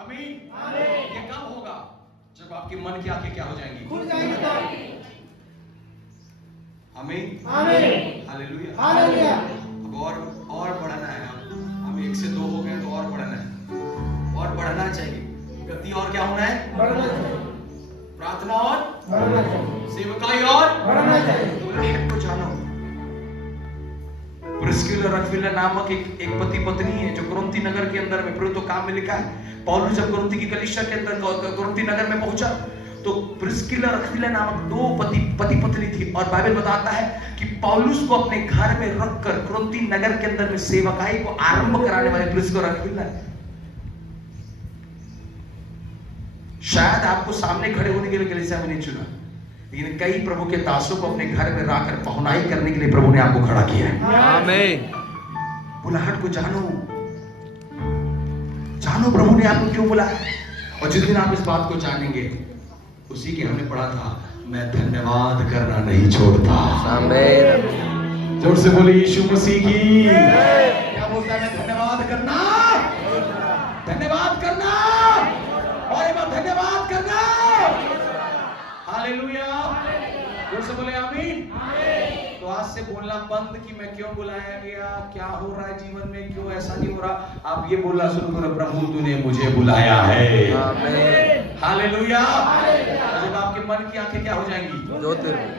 आमीन। ये कब होगा? जब आपकी मन की आंखें क्या हो जाएंगी? खुल जाएगी। आमीन, हालेलुया, हालेलुया। अब और बढ़ना है। हम 1 से 2 हो गए तो और बढ़ना है, और बढ़ना चाहिए। गति और क्या होना है? बढ़ना चाहिए। प्रार्थना और बढ़ना चाहिए। सेवकाई और बढ़ना चाहिए। तो हेड को जानो। प्रिस्किला और अक्विला नामक एक पति पत्नी है जो कुरिन्थी नगर के अंदर में, प्रेरितों काम में लिखा है, पौलुस जब कुरिन्थी की कलीसिया के अंदर कुरिन्थी नगर में पहुंचा तो प्रिस्किला और अक्विला नामक 2 पति पत्नी थी। और बाइबल बताता है कि पौलुस को अपने घर में रखकर कुरिन्थी नगर के अंदर में सेवकाई को आरंभ कराने वाले प्रिस्किला और अक्विला। शायद आपको सामने खड़े होने के लिए कलीसिया में नहीं चुना, लेकिन कई प्रभु के दासों को अपने घर में लाकर पहुनाई करने के लिए प्रभु ने आपको खड़ा किया है। आमीन। बुलाहट को जानो, जानो प्रभु ने आपको क्यों बुलाया। और जिस दिन आप इस बात को जानेंगे, उसी के हमने पढ़ा था, मैं धन्यवाद करना नहीं छोड़ता। आमीन। जोर से बोले यीशु मसीह की। क्या बोलता है? मैं धन्यवाद करना, धन्यवाद करना, और एक बार धन्यवाद करना। हालेलुया, जोर से बोले आमीन। तो आज से बोलना बंद कि मैं क्यों बुलाया गया, क्या हो रहा है जीवन में, क्यों ऐसा नहीं हो रहा। आप ये बोलना शुरू करो, प्रभु तूने मुझे बुलाया है। आमीन। हालेलुया। जब आपके मन की आंखें क्या हो जाएंगी?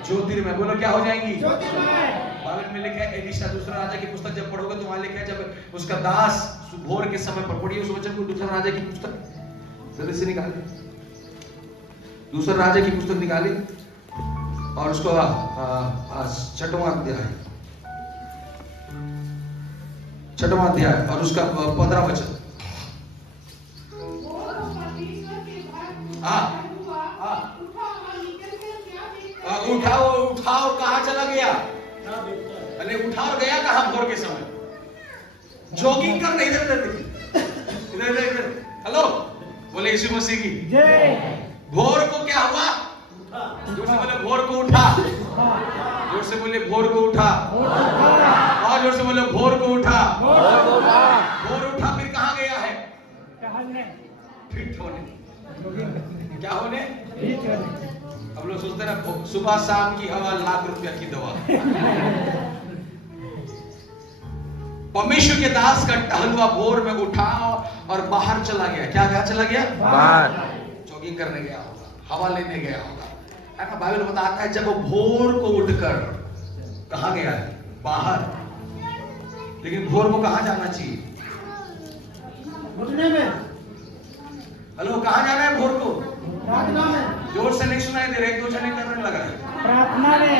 ज्योतिर्मय। बोलो क्या हो जाएंगी? बाइबल में लिखा है, एलीशा दूसरा राजा की पुस्तक जब पढ़ोगे तो वहां लिखा है, जब उसका दास भोर के समय पर, पढ़िए उस वचन को, दूसरा राजा की पुस्तक जल्दी से निकाले, दूसरा राजा की पुस्तक निकाले और उसको 6वां अध्याय और उसका 15वां वचन। उठाओ कहां चला गया? अरे उठाओ गया कहां? भोर के समय जॉगिंग कर रहे, इधर। हेलो, बोले यीशु मसीह की जय। भोर को क्या हुआ? जोर से बोले भोर को उठा। जोर से बोले भोर को उठा। और जोर से बोले भोर को उठा। भोर उठा, फिर कहां गया है? फिट होने। क्या होने? हम लोग सोचते हैं ना, सुबह शाम की हवा लाख रुपया की दवा। परमेश्वर के दास का टहलुआ भोर में उठा और बाहर चला गया। क्या चला गया? बाहर जॉगिंग करने गया होगा, हवा लेने गया होगा, है ना। बाइबल बताता है जब वो भोर को उठकर कहां गया है? बाहर। लेकिन भोर को कहां जाना चाहिए? घुटने में। हेलो, कहां जाना है भोर को? प्रार्थना में। जोर से नहीं सुनाई दे रहा, 1-2 जने करने लगा है। प्रार्थना में।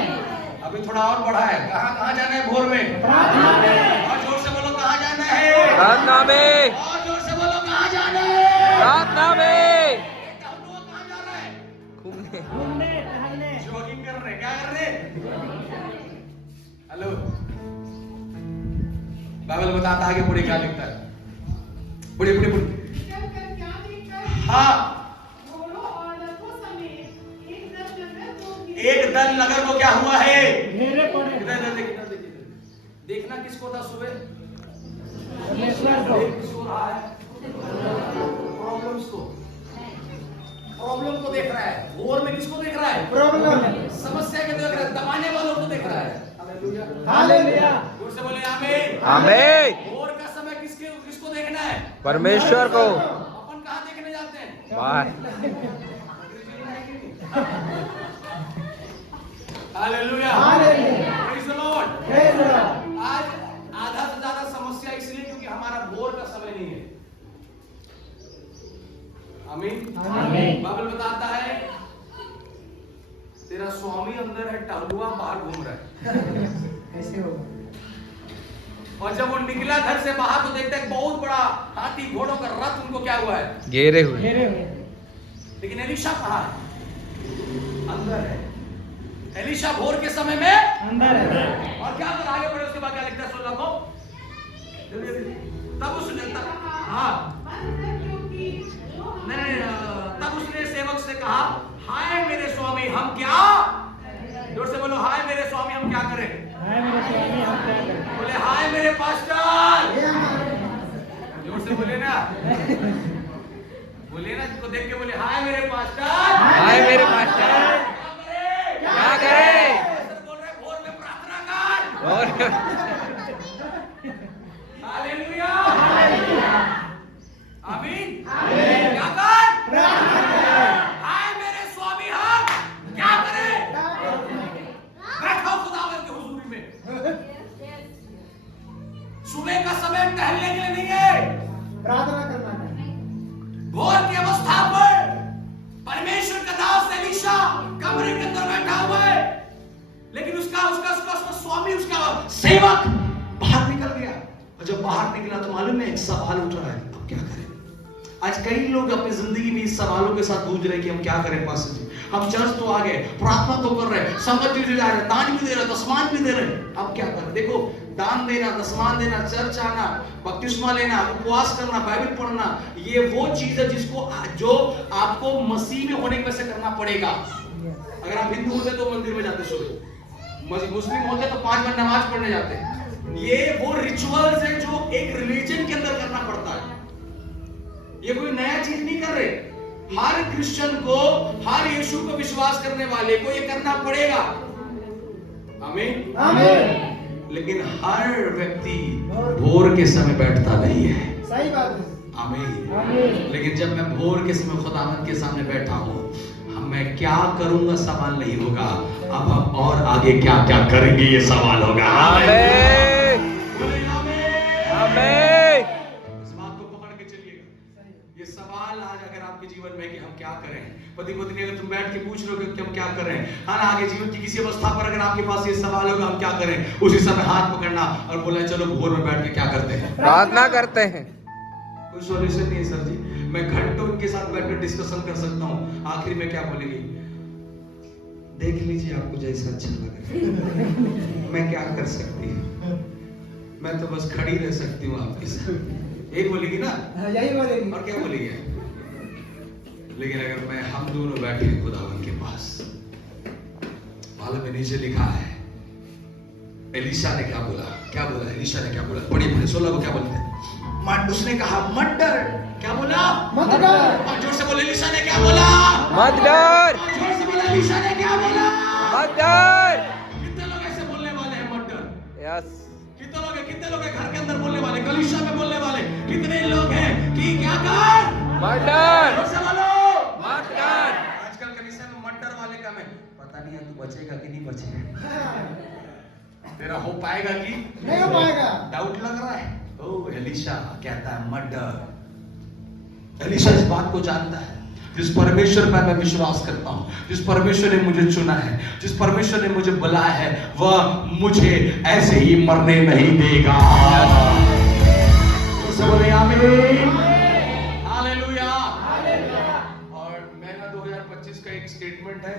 अभी थोड़ा और बढ़ा है। कहां जाना है भोर में? प्रार्थना में। और जोर से बोलो कहां जाना है? प्रार्थना में। और जोर से बोलो कहां जाना है? प्रार्थना में। कहां जा रहा है? घूमने, टहलने। जॉगिंग कर रहे, क्या कर रहे? हेलो, बाइबल बताता है कि बुढ़े क्या लिखता है? बुढ़े हाँ, एक दल नगर को क्या हुआ है? इधर देखना किसको था सुबह? किसको रहा है? प्रॉब्लम को देख रहा है। भोर में किसको देख रहा है? प्रॉब्लम। समस्या के देख रहा है, दबाने वालों को देख रहा है। हालेलुया। जोर से बोले आमीन। आमीन। भोर का समय किसको देखना है? परमेश्वर को। अपन कहाँ देखने जाते हैं? बाहर। Hallelujah hallelujah. Praise the Lord. Praise the Lord. आज आधा से ज्यादा समस्या इसलिए क्योंकि हमारा भोर का समय नहीं है। आमीन। आमीन। बाइबल बताता है तेरा स्वामी अंदर है, टहलुआ बाहर घूम रहा है। कैसे होगा? और जब वो निकला घर से बाहर तो देखता है बहुत बड़ा हाथी घोड़ों का रथ उनको क्या हुआ है, घेरे हुए। घेरे हुए। लेकिन एलीशा कहाँ है? अंदर है। एलीशा भोर के समय में अंदर है। और क्या कर आगे बढ़े उसके बाद क्या लिखता है 16 को? तब उसने तब उसने सेवक से कहा हाय मेरे स्वामी हम क्या, जोर से बोलो हाय मेरे स्वामी हम क्या करें? हाय मेरे स्वामी हम क्या करें? बोले हाय मेरे पास्टर, जोर से बोले ना, बोले ना जिसको देख के बोले हाय मेरे पास्टर, हाय मेरे पास्टर, क्या करे? बोल रहे भोर में प्रार्थना कर। और हालेलुया आमीन। क्या कर? हाय मेरे स्वामी हम क्या करें? बैठो खुदावंद की हुजूरी में। सुबह का समय टहलने के लिए नहीं है, प्रार्थना करना है। भोर की अवस्था पर परमेश्वर का दास एलीशा कमरे के अंदर बैठा हुआ है, लेकिन उसका स्वामी उसका सेवक बाहर निकल गया। और जब बाहर निकला तो मालूम है एक सवाल उठ रहा है, अब क्या करें? आज कई लोग अपनी जिंदगी में इस सवालों के साथ जूझ रहे हैं कि हम क्या करें पास्टर जी, हम चर्च तो आ गए, प्रार्थना तो कर रहे हैं, संगत भी जा रहे हैं, दान भी दे रहे हैं, दशमान भी दे रहे हैं, अब क्या करें? देखो दान देना, दशमान देना, चर्च आना, बपतिस्मा लेना, उपवास करना, बाइबल पढ़ना, ये वो चीज है जिसको जो आपको मसीह में होने की वजह से करना पड़ेगा। अगर आप हिंदू होते तो मंदिर में जाते सुबह, मुस्लिम होते तो 5 बार नमाज पढ़ने जाते। ये वो रिचुअल्स है जो एक रिलीजन के अंदर करना पड़ता है, ये कोई नया चीज नहीं कर रहे। हर क्रिश्चियन को, हर यीशु को विश्वास करने वाले को ये करना पड़ेगा। आमीन आमीन। लेकिन हर व्यक्ति भोर के समय बैठता नहीं है। सही बात है। आमीन। आमीन। लेकिन जब मैं भोर के समय खुदावंद के सामने बैठा हूँ, मैं क्या करूंगा सवाल नहीं होगा, अब हम और आगे क्या क्या करेंगे ये सवाल होगा। आमीन। आमीन। इस बात को पकड़ के चलिएगा। ये सवाल आज अगर आपके जीवन में कि हम क्या करें, पति पत्नी अगर तुम बैठ के पूछ रहे हो कि हम क्या करें, हाँ ना, आगे जीवन की किसी अवस्था पर अगर आपके पास ये सवाल होगा हम क्या करें, उसी समय हाथ पकड़ना और बोलना चलो भोर में बैठ के क्या करते हैं, प्रार्थना करते हैं। कोई सॉल्यूशन नहीं है सर जी, मैं घंटों उनके साथ बैठकर डिस्कशन कर सकता हूँ, आखिर में क्या बोलेंगे, देख लीजिए आपको जैसा अच्छा लगे, मैं क्या कर सकती हूँ, मैं तो बस खड़ी रह सकती हूँ आपके साथ। एक बोलेगी ना, यही बोलेगी। और क्या बोलेगी? लेकिन अगर मैं हम दोनों बैठे खुदावंद के पास, मालूम है नीचे लिखा है एलीशा ने क्या बोला, क्या बोला एलीशा ने, क्या बोला, पढ़िए 16 को क्या बोलते हैं, उसने कहा मत डर, क्या बोला, मत डर। और जोर से बोले एलीशा ने क्या बोला, मत डर, और जोर से बोले एलीशा ने क्या बोला, मत डर। कितने लोग ऐसे बोलने वाले हैं मत डर? यस। कितने लोग हैं घर के अंदर बोलने वाले, कलीसिया में बोलने वाले, कितने लोग हैं कि क्या कर, मत डर, जोर से बोलो मत डर। आजकल कलीसिया में मत डर वाले कम है, पता नहीं है तू बचेगा कि नहीं बचेगा, तेरा हो पाएगा कि नहीं हो पाएगा, डाउट लग रहा है। ओह एलीशा कहता है मत डर। एलीशा इस बात को जानता है, जिस परमेश्वर पर मैं विश्वास करता हूँ, जिस परमेश्वर ने मुझे चुना है, जिस परमेश्वर ने मुझे बुलाया है, वह मुझे ऐसे ही मरने नहीं देगा। तो बोले आमीन, हालेलुया। और मेरा 2025 का एक स्टेटमेंट है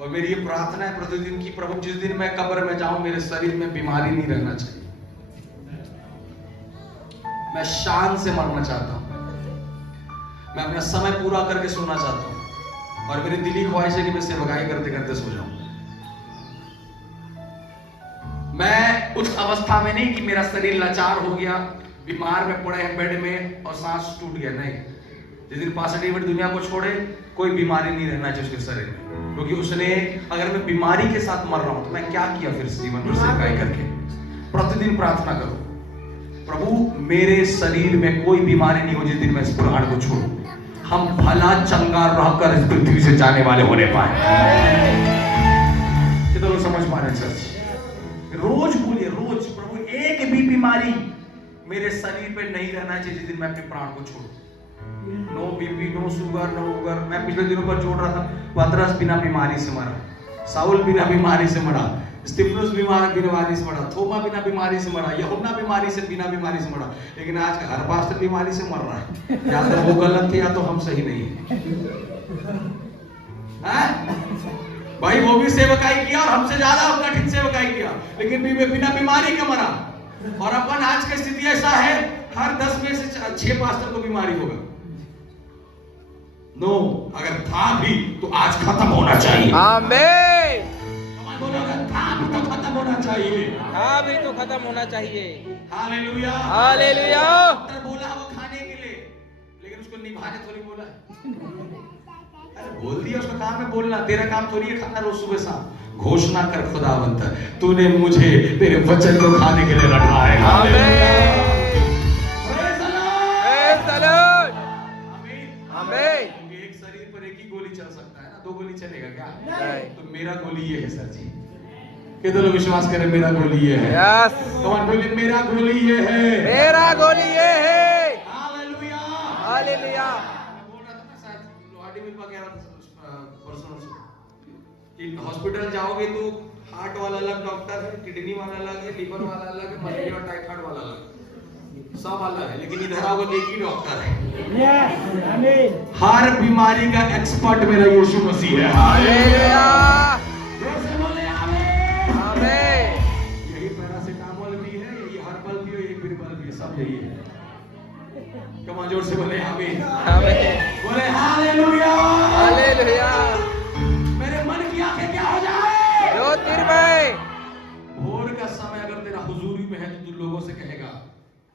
और मेरी ये प्रार्थना है प्रतिदिन की, प्रभु जिस दिन मैं कब्र में जाऊं मेरे शरीर में बीमारी नहीं रहना चाहिए, मैं शान से मरना चाहता हूं, मैं अपना समय पूरा करके सोना चाहता हूं और मेरी दिली ख्वाहिश है कि मैं सेवकाई करते करते सो जाऊं। मैं उस अवस्था में नहीं कि मेरा शरीर लाचार हो गया, बीमार में पड़े हैं बेड में और सांस टूट गया, नहीं। जिस दिन पास्टर डेविड दुनिया को छोड़े कोई बीमारी नहीं रहना चाहिए उसके शरीर में, क्योंकि उसने, अगर मैं बीमारी के साथ मर रहा हूं तो मैं क्या किया फिर जीवन में सेवकाई करके। प्रतिदिन प्रार्थना करो, प्रभु मेरे शरीर में कोई बीमारी नहीं हो जिस दिन मैं इस प्राण को छोड़ूं, हम भला चंगा रहकर इस पृथ्वी से जाने वाले होने पाए। कितने लोग समझ पा रहे हैं चर्च? रोज बोलिए, रोज, प्रभु एक भी बीमारी मेरे शरीर पे नहीं रहना चाहिए जिस दिन मैं अपने प्राण को छोड़ूं। No BP, no sugar, no उगर। मैं पिछले दिनों पर जोड़ रहा था, पतरस बिना बीमारी से मरा, साउल बिना बीमारी से मरा, स्तिफनुस बीमारी से मरा, थोमा बिना बीमारी से मरा, यूहन्ना बिना बीमारी से मरा। लेकिन आज का हर पास्टर बीमारी से मर रहा है। या तो वो गलत थे या तो हम सही नहीं है। भाई वो भी सेवकाई किया और हमसे ज्यादा कठिन सेवकाई किया, लेकिन बिना बीमारी के मरा। और अपन आज की स्थिति ऐसा है, हर 10 में से 6 पास्टर को बीमारी होगा। नो, अगर था भी तो आज खत्म होना चाहिए। आमीन। बोलो, अगर था भी तो खत्म होना चाहिए। अभी तो खत्म होना चाहिए। Hallelujah, hallelujah. डॉक्टर बोला वो खाने के लिए, लेकिन उसको निभाने थोड़ी बोला है। अरे बोल दिया, उसका काम है बोलना, तेरा काम थोड़ी है खाना रोज सुबह शाम। घोषणा कर खुदावंत, तूने मुझे तेरे वचन को खाने के लिए रखा है। आमीन। Praise the praise the Lord. आमीन। आमीन। एक शरीर पर एक ही गोली चल सकता है ना, 2 गोली चलेगा क्या? नहीं। तो मेरा गोली ये है सर जी। कितने लोग विश्वास करें मेरा गोली ये है? यस। कौन बोले मेरा गोली ये है? मेरा गोली ये है। हालेलुया। हालेलुया। मैं बोल रहा था ना, शायद लोहाटी मिल पर कह रहा था परसों से कि हॉस्पिटल जाओगे तो हार्ट वाला अलग डॉक्टर है, किडनी वाला अलग है, लिवर वाला अलग है, मलेरिया और टाइफाइड वाला अलग है, सब अलग है। लेकिन इधर आओगे तो एक ही डॉक्टर है। हर बीमारी का एक्सपर्ट मेरा यीशु मसीह है। हालेलुया। जैसे बोले आमीन। आमीन। यही पैरासिटामोल भी है, यही हर्बल भी है, यही बिरबल भी है, सब यही है। कमाल जोर से बोले आमीन। आमीन। बोले हालेलुया। हालेलुया। मेरे मन की आंखें क्या हो जाए? ज्योतिर्मय। भोर का समय अगर तेरा हुजूरी में है तो तू लोगों से कहेगा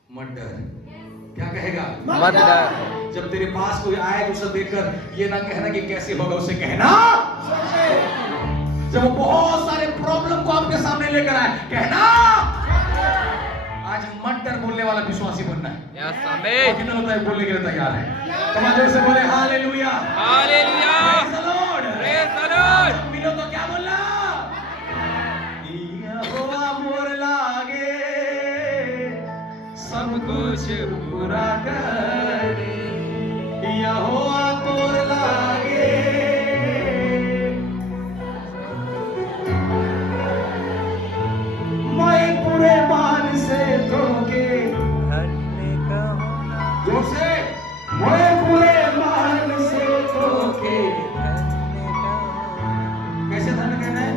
मत डर। क्या कहेगा? मत डर। जब तेरे पास कोई आए तो उसे देखकर ये ना कहना कि कैसे होगा, उसे कहना जब वो बहुत सारे प्रॉब्लम को आपके सामने लेकर आए, कहना आज मत डर बोलने वाला विश्वासी बनना है। यस। आमीन। कितना होता है बोलने के लिए तैयार है? कमाल जोर से बोले hallelujah. Hallelujah. Praise the Lord. Praise the Lord. मिलो तो क्या बोलना? यहोवा मोर लागे सब कुछ पूरा करे, यहोवा तोर लागे मैं पूरे मान से धोके। धन्य का होना। जोर से, मैं पूरे मान से धोके। धन्य का होना। कैसे धन्य कहना है?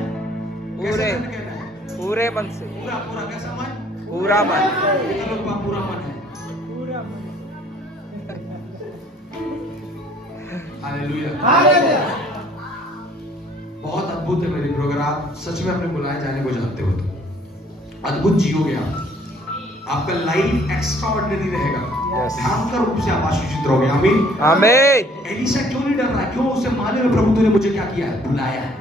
कैसे पूरे। धन्य कहना है? पूरे मन से। पूरा पूरा कैसा मन? पूरा मन। कितने लोग का पूरा मन है? हालेलुया। हालेलुया। बहुत अद्भुत है मेरे ब्रो, अगर आप सच में अपने बुलाए जाने को जानते हो तो अद्भुत जियोगे आप। आपका लाइफ एक्स्ट्राऑर्डिनरी रहेगा। Yes. भयंकर रूप से आप आशीषित रहोगे। आमीन। आमीन। एलीशा क्यों नहीं डर रहा है? क्यों? उसे मालूम है प्रभु तूने मुझे क्या किया है? बुलाया है।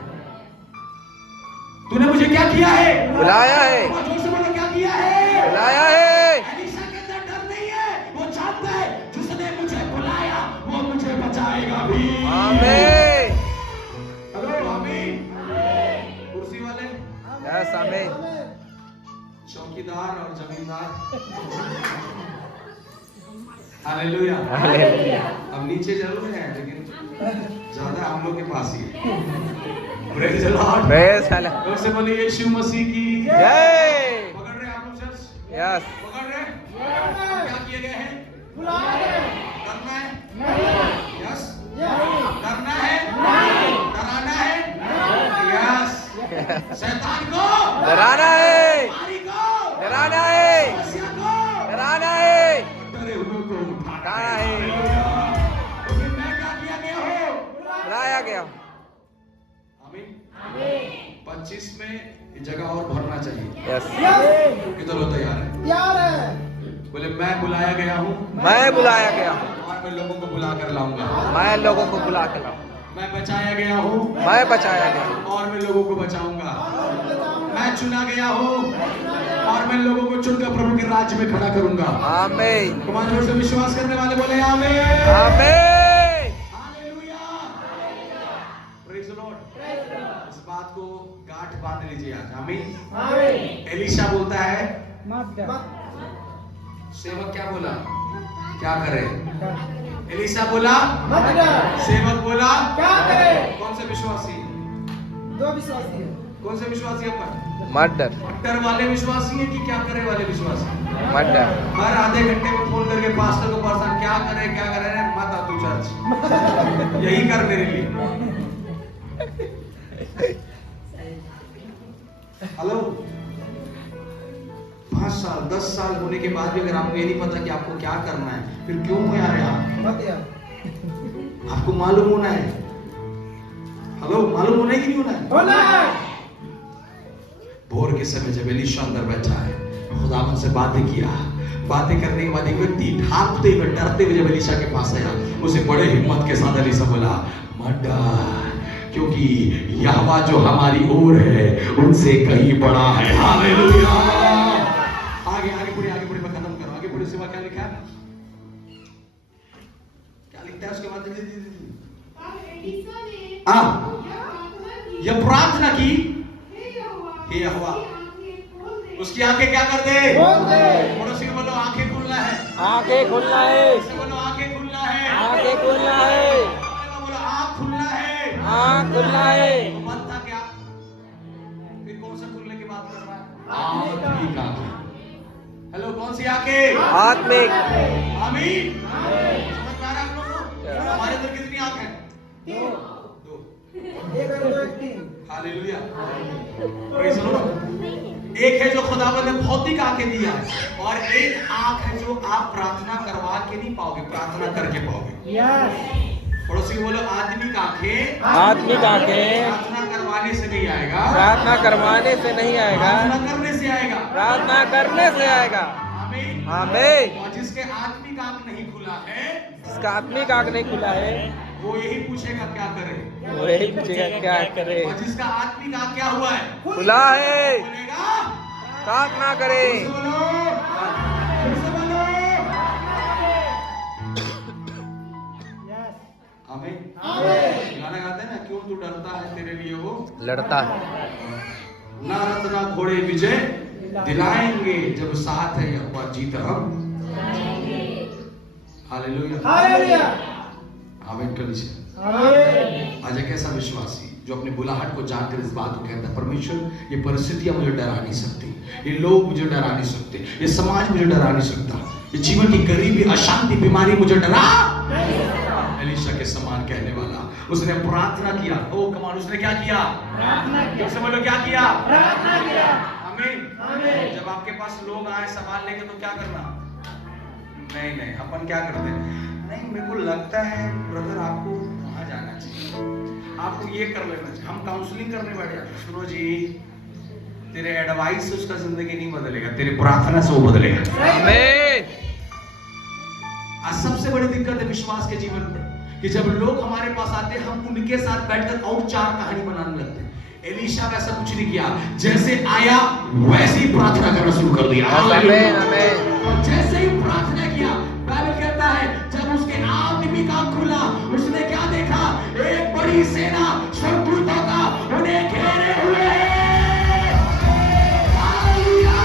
तूने मुझे क्या किया है? बुलाया है। जोर से बोलो, क्या किया है? बुलाया है। एलीशा के अंदर डर नहीं है, वो जानता है जिसने मुझे बुलाया वो मुझे बचाएगा भी। आमीन। हेलो आमीन। कुर्सी वाले, यस। आमीन। चौकीदार और जमींदार। हालेलुया। हालेलुया। अब नीचे जरूर है लेकिन ज्यादा हम लोग के पास ही है। Praise the Lord. Praise the Lord. जोर से बोलिए यीशु मसीह की जय। पकड़ रहे आप लोग चर्च? यस। पकड़ रहे? क्या किए गए हैं? करना है? यस। करना है? डराना है? यस। शैतान को डराना है। बीमारी को डराना है। समस्या को डराना है। डरे हुए को उठाना उठाना है। तो फिर मैं क्या किया गया हूँ? बुलाया गया। आमीन। 25 में ये जगह और भरना चाहिए। यस। कितने लोग तैयार हैं? यार है। बोले मैं बुलाया गया हूँ मैं बुलाया गया हूँ। और मैं लोगों को बुला कर लाऊंगा। मैं लोगों को बुला के लाऊं। मैं बचाया गया हूँ मैं बचाया गया हूँ। और मैं लोगों को बचाऊंगा। मैं चुना गया हूँ और मैं लोगों को चुनकर प्रभु के राज्य में खड़ा करूंगा। आमीन। कमाल जोर से विश्वास करने वाले बोले आमीन। आमीन। हालेलुया। Praise the Lord. इस बात को गांठ बांधे सेवक क्या बोला? क्या करे? एलिशा बोला मत डर। सेवक बोला क्या करे? कौन से विश्वासी? दो विश्वासी है। कौन से विश्वासी अपन? मत डर, डर वाले विश्वासी है कि क्या करे वाले विश्वासी? मत डर। हर आधे घंटे में फोन करके पास्टर को परेशान क्या करे मत आ तू चर्च, यही कर मेरे लिए। हेलो, 5 साल 10 साल होने के बाद भी अगर आपको ये नहीं पता कि आपको क्या करना है, फिर क्यों हो यार यहाँ? मत यार। आपको मालूम होना है। हेलो, मालूम होना है कि नहीं होना है? होना है। भोर के समय जब एलीशा अंदर बैठा है, खुदावन से बातें किया, बातें करने के बाद एक व्यक्ति ढांकते हुए डरते हुए जब एलीशा के पास आया, उसे बड़े हिम्मत के साथ एलीशा बोला मत डर, क्योंकि यहोवा जो हमारी ओर है उनसे कहीं बड़ा है। हालेलुया। आगे बढ़े, मैं खत्म करूं। आगे बढ़े, सेवा क्या लिखा है? क्या लिखता है उसके बाद? यह प्रार्थना की, हे यहोवा उसकी आंखें क्या कर दे? खोल दे। पड़ोसी को बोलो आंखें खुलना है। आंखें खुलना है, उससे बोलो आंखें खुलना है। आंखें खुलना है, बोलो आंख खुलना है। आंख खुलना है। तो मत था क्या? फिर कौन सा खुलने की बात कर रहा है? आत्मिक आंखें। हेलो, कौन सी आंखें? आत्मिक। आमीन। समझ पा रहे हैं आप लोग को? हमारे अंदर कितनी आंख है? दो। एक और दो, एक तीन। हालेलुया। Praise the Lord. एक है जो खुदावंद ने भौतिक आंखें दिया है, और एक आंख है जो आप प्रार्थना करवा के नहीं पाओगे, प्रार्थना करके पाओगे। यस। पड़ोसी को बोलो आत्मिक आंखें, आत्मिक आंखें प्रार्थना करवाने से नहीं आएगा, प्रार्थना करवाने से नहीं आएगा, प्रार्थना करने से आएगा। प्रार्थना करने से आएगा। आमीन। आमीन। और जिसके आत्मिक आंख नहीं खुला है, जिसका आत्मिक आंख नहीं खुला है, वो यही पूछेगा क्या करे, वो यही पूछेगा क्या करे। और जिसका आत्मिक आंख क्या हुआ है, खुला है, बोलेगा प्रार्थना करे। फिर से बोलो, फिर से बोलो। यस। आमीन। आमीन। गाना गाते हैं ना, क्यों तू डरता है, तेरे लिए वो लड़ता है। ना रथ ना घोड़े विजय दिलाएंगे, जब साथ है यहोवा जीत हम। हालेलुया। हालेलुया। आमीन कलीसिया। आमीन। आज एक ऐसा विश्वासी जो अपने बुलाहट को जानकर इस बात को कहता है, परमेश्वर ये परिस्थितियां मुझे डरा नहीं सकती, ये लोग मुझे डरा नहीं सकते, ये समाज मुझे डरा नहीं सकता, ये जीवन की गरीबी, अशांति, बीमारी मुझे डरा। एलीशा के समान कहने वाला, उसने प्रार्थना किया। ओ कमान, उसने क्या किया? प्रार्थना किया। सबसे बोलो क्या किया? प्रार्थना किया। आमीन। आमीन। जब आपके पास लोग आए सवाल लेके तो क्या करना? नहीं, अपन क्या करते हैं? नहीं, मेरे को लगता है ब्रदर आपको वहां जाना चाहिए, आपको ये कर लेना चाहिए। हम काउंसलिंग करने बैठ जाते। सुनो जी, तेरे एडवाइस से उसका जिंदगी नहीं बदलेगा, तेरे प्रार्थना से वो बदलेगा। आमीन। आज सबसे बड़ी दिक्कत है विश्वास के जीवन में कि जब लोग हमारे पास आते हैं, हम उनके साथ बैठकर और 4 कहानी बनाने लगते हैं। एलीशा वैसा कुछ नहीं किया, जैसे आया वैसे ही प्रार्थना करना शुरू कर दिया। आमीन। आमीन। और जैसे ही प्रार्थना किया, बाइबल कहता है जब उसके आत्मिक आंख खुला, उसने क्या देखा? एक बड़ी सेना शत्रुता का उन्हें घेरे हुए। हालेलुया।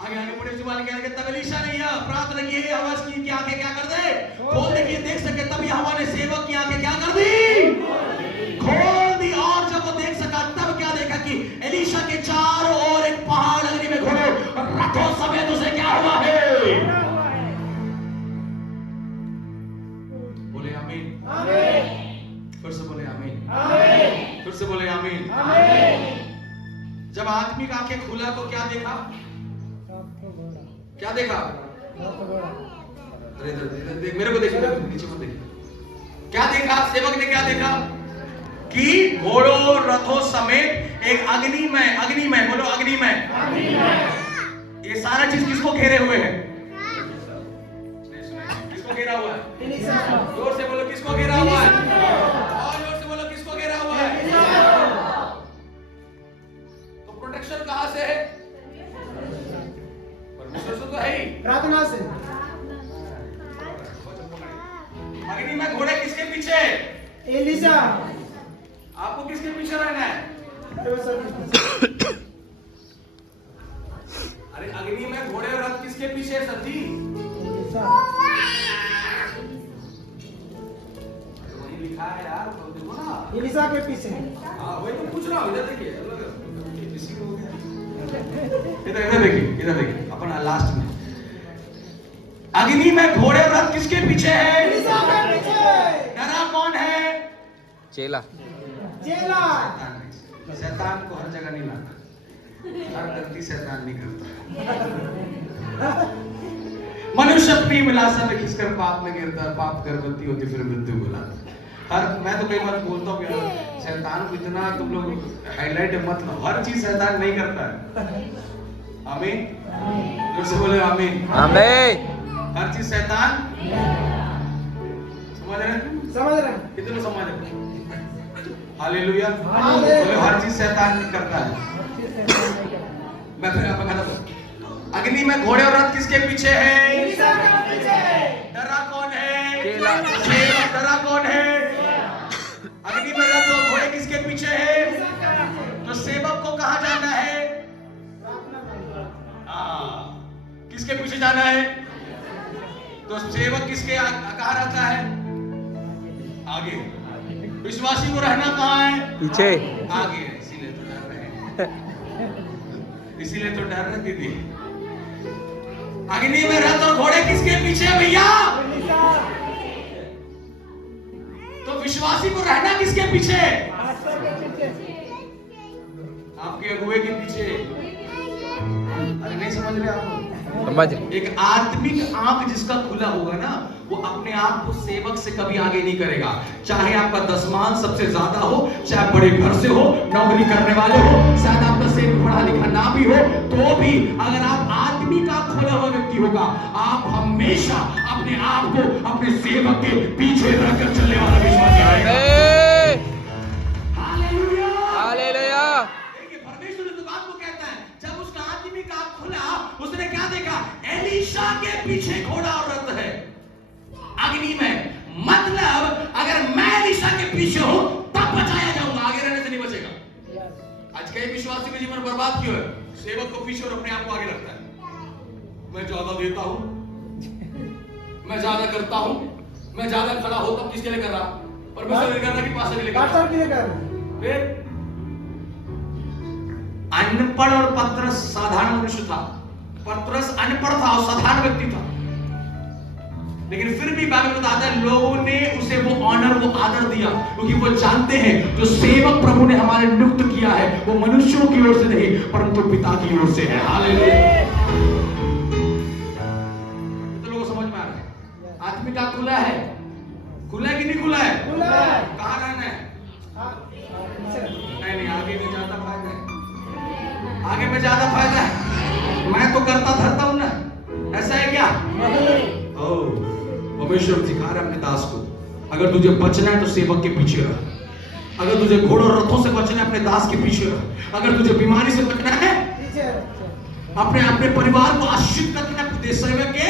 आगे बढ़े, जुबान क्या कहता? तब एलीशा ने यह प्रार्थना की, आवाज की कि आंखें क्या कर दे? खोल दे कि देख सके। तब यहोवा ने सेवक की आंखें क्या कर दी? खोल दी। और जब वो देख सका, तब क्या देखा कि एलीशा के चारों ओर एक पहाड़ अग्नि में घोड़े और रथों समेत उसे क्या हुआ है? बोले आमीन। आमीन। फिर से बोले आमीन। आमीन। फिर से बोले आमीन। आमीन। जब आत्मिक आंखें खुला तो क्या देखा? क्या देखा? अरे इधर देख, मेरे को देख, नीचे मत देख। क्या देखा? सेवक ने क्या देखा? कि घोड़ों रथों समेत एक अग्निमय, बोलो अग्निमय। ये सारा चीज किसको घेरे हुए है? किसको घेरा हुआ है? जोर से बोलो, किसको घेरा हुआ है? और जोर से बोलो, किसको घेरा हुआ है? तो प्रोटेक्शन कहां से है? परमेश्वर से तो है ही। प्रार्थना से। अग्निमय घोड़े किसके पीछे? एलीशा। आपको किसके पीछे रहना है? एलिशा के पीछे। हाँ वही तो पूछ रहा हूँ, इधर देखिए, इसी को हो गया। इधर देखिए अपना लास्ट में, अग्नि में घोड़े और रथ किसके पीछे है? एलिशा के पीछे। डरा कौन है? चेला। चेला। शैतान को हर जगह नहीं लाना, हर गलती शैतान नहीं करता। मनुष्य अपनी विलासा में खिसकर पाप में गिरता है, पाप गर्भवती होती फिर मृत्यु को लाता है। मैं तो कई बार बोलता हूँ यार, शैतान को इतना तुम लोग हाईलाइट मत लो, हर चीज शैतान नहीं करता है। आमीन, जोर से बोले आमीन। आमीन। हर चीज शैतान समझ रहे? कितने समझ रहे? हालेलुया। बोले हर चीज शैतान करता है। मैं फिर आपको कहता हूँ, अग्नि में घोड़े और रथ किसके पीछे है? एलिशा के पीछे। डरा कौन है? चेला। डरा कौन है? अग्नि में रथ और घोड़े किसके पीछे है? तो सेवक को कहाँ जाना है? किसके पीछे जाना है? तो सेवक किसके कहाँ रहता है? आगे। विश्वासी को रहना कहाँ है? पीछे। आगे। इसीलिए तो डर रहे हैं, इसीलिए तो डर रहे दीदी। अग्नि में रथ और घोड़े किसके पीछे है भैया? तो विश्वासी को रहना किसके पीछे? आपके अगुए के पीछे। अरे नहीं समझ रहे आप? समझ। एक आत्मिक आंख जिसका खुला होगा ना, वो अपने आप को सेवक से कभी आगे नहीं करेगा। चाहे आपका दसमान सबसे ज्यादा हो, चाहे बड़े घर से हो, नौकरी करने वाले हो, शायद आपका सेवक पढ़ा लिखा ना भी हो, तो भी अगर आप आत्मिक आंख खुला हुआ व्यक्ति होगा, आप हमेशा अपने आप को अपने सेवक के पीछे रखकर चलने वाला विश्वासी रहेगा। हालेलुया। हालेलुया। देखिए परमेश्वर इस बात को कहता है, जब उसका आत्मिक आंख खुला, उसने क्या देखा? एलीशा के पीछे घोड़ा और रथ है अग्नि में। मतलब अगर मैं एलीशा के पीछे हूं तब बचाया जाऊंगा, आगे रहने से नहीं बचेगा। आज कई विश्वासी का जीवन बर्बाद क्यों है? सेवक को पीछे और अपने आप को आगे रखता है। मैं ज्यादा देता हूं, मैं ज्यादा करता हूं, मैं ज्यादा खड़ा होता हूं। किसके लिए कर रहा? परमेश्वर ने कर रहा कि पास्टर के लिए कर रहा? फिर अनपढ़ और पत्रस साधारण मनुष्य था। पत्रस अनपढ़ था और साधारण व्यक्ति था, लेकिन फिर भी बाइबल बताता है लोगों ने उसे वो ऑनर, वो आदर दिया, क्योंकि वो जानते हैं जो सेवक प्रभु ने हमारे नियुक्त किया है वो मनुष्यों की ओर से नहीं परंतु पिता की ओर से है। हालेलुया। तो लोगों को समझ में आ रहा है? आत्मिक आंख खुला है? खुला है कि नहीं खुला है? कहाँ रहना है? नहीं, आगे में ज्यादा फायदा है, आगे में ज्यादा फायदा है। मैं तो करता धरता हूं ना, ऐसा है क्या? परमेश्वर सिखा रहा है अपने दास को, अगर तुझे बचना है तो सेवक के पीछे रह। अगर तुझे घोड़ों और रथों से बचना है अपने दास के पीछे रह। अगर तुझे बीमारी से बचना है अपने अपने परिवार को आशीषित करना है सेवक के।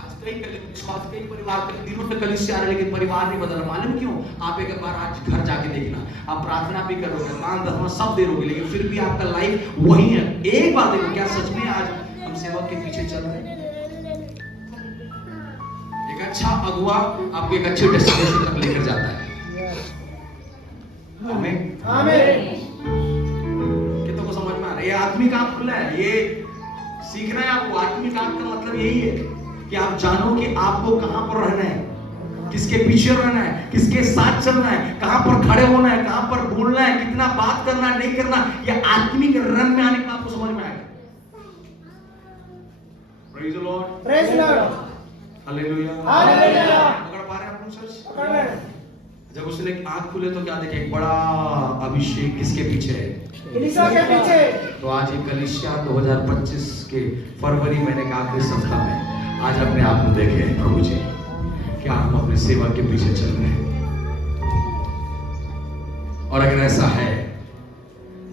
आज कई परिवार दिनों से कलीसिया आ रहे लेकिन परिवार नहीं बदल। मालूम क्यों? आप एक बार आज घर जाके देखना, आप प्रार्थना भी करोगे, दान दसवां सब दे दोगे, लेकिन फिर भी आपका लाइफ वही है। एक बार देखो, क्या सच में आज हम सेवक के पीछे चल रहे हैं? एक अच्छा अगुआ आपको एक अच्छे डेस्टिनेशन तक लेकर जाता है। आमीन। आमीन। कितनों को समझ में आ रहा है? ये आत्मिक आंख खुला है, ये सीखना है आपको। आत्मिक आंख का मतलब यही है कि आप जानो कि आपको कहां पर रहना है, किसके पीछे रहना है, किसके साथ चलना है, कहां पर खड़े होना है, कहां पर बोलना है, कितना बात करना है, नहीं करना। ये आत्मिक रंग में आने के बाद आपको समझ में आएगा। Praise the Lord. Praise the Lord. Hallelujah. Hallelujah. पकड़ पा रहे हैं आप लोग? जब उसने आंख खुले तो क्या देखे? एक बड़ा अभिषेक किसके पीछे है? एलीशा के पीछे। तो आज ये कलीसिया 2025 के फरवरी महीने के आखिरी सप्ताह में आज अपने आप को देखे प्रभु जी, क्या हम अपने सेवा के पीछे चल रहे हैं? और अगर ऐसा है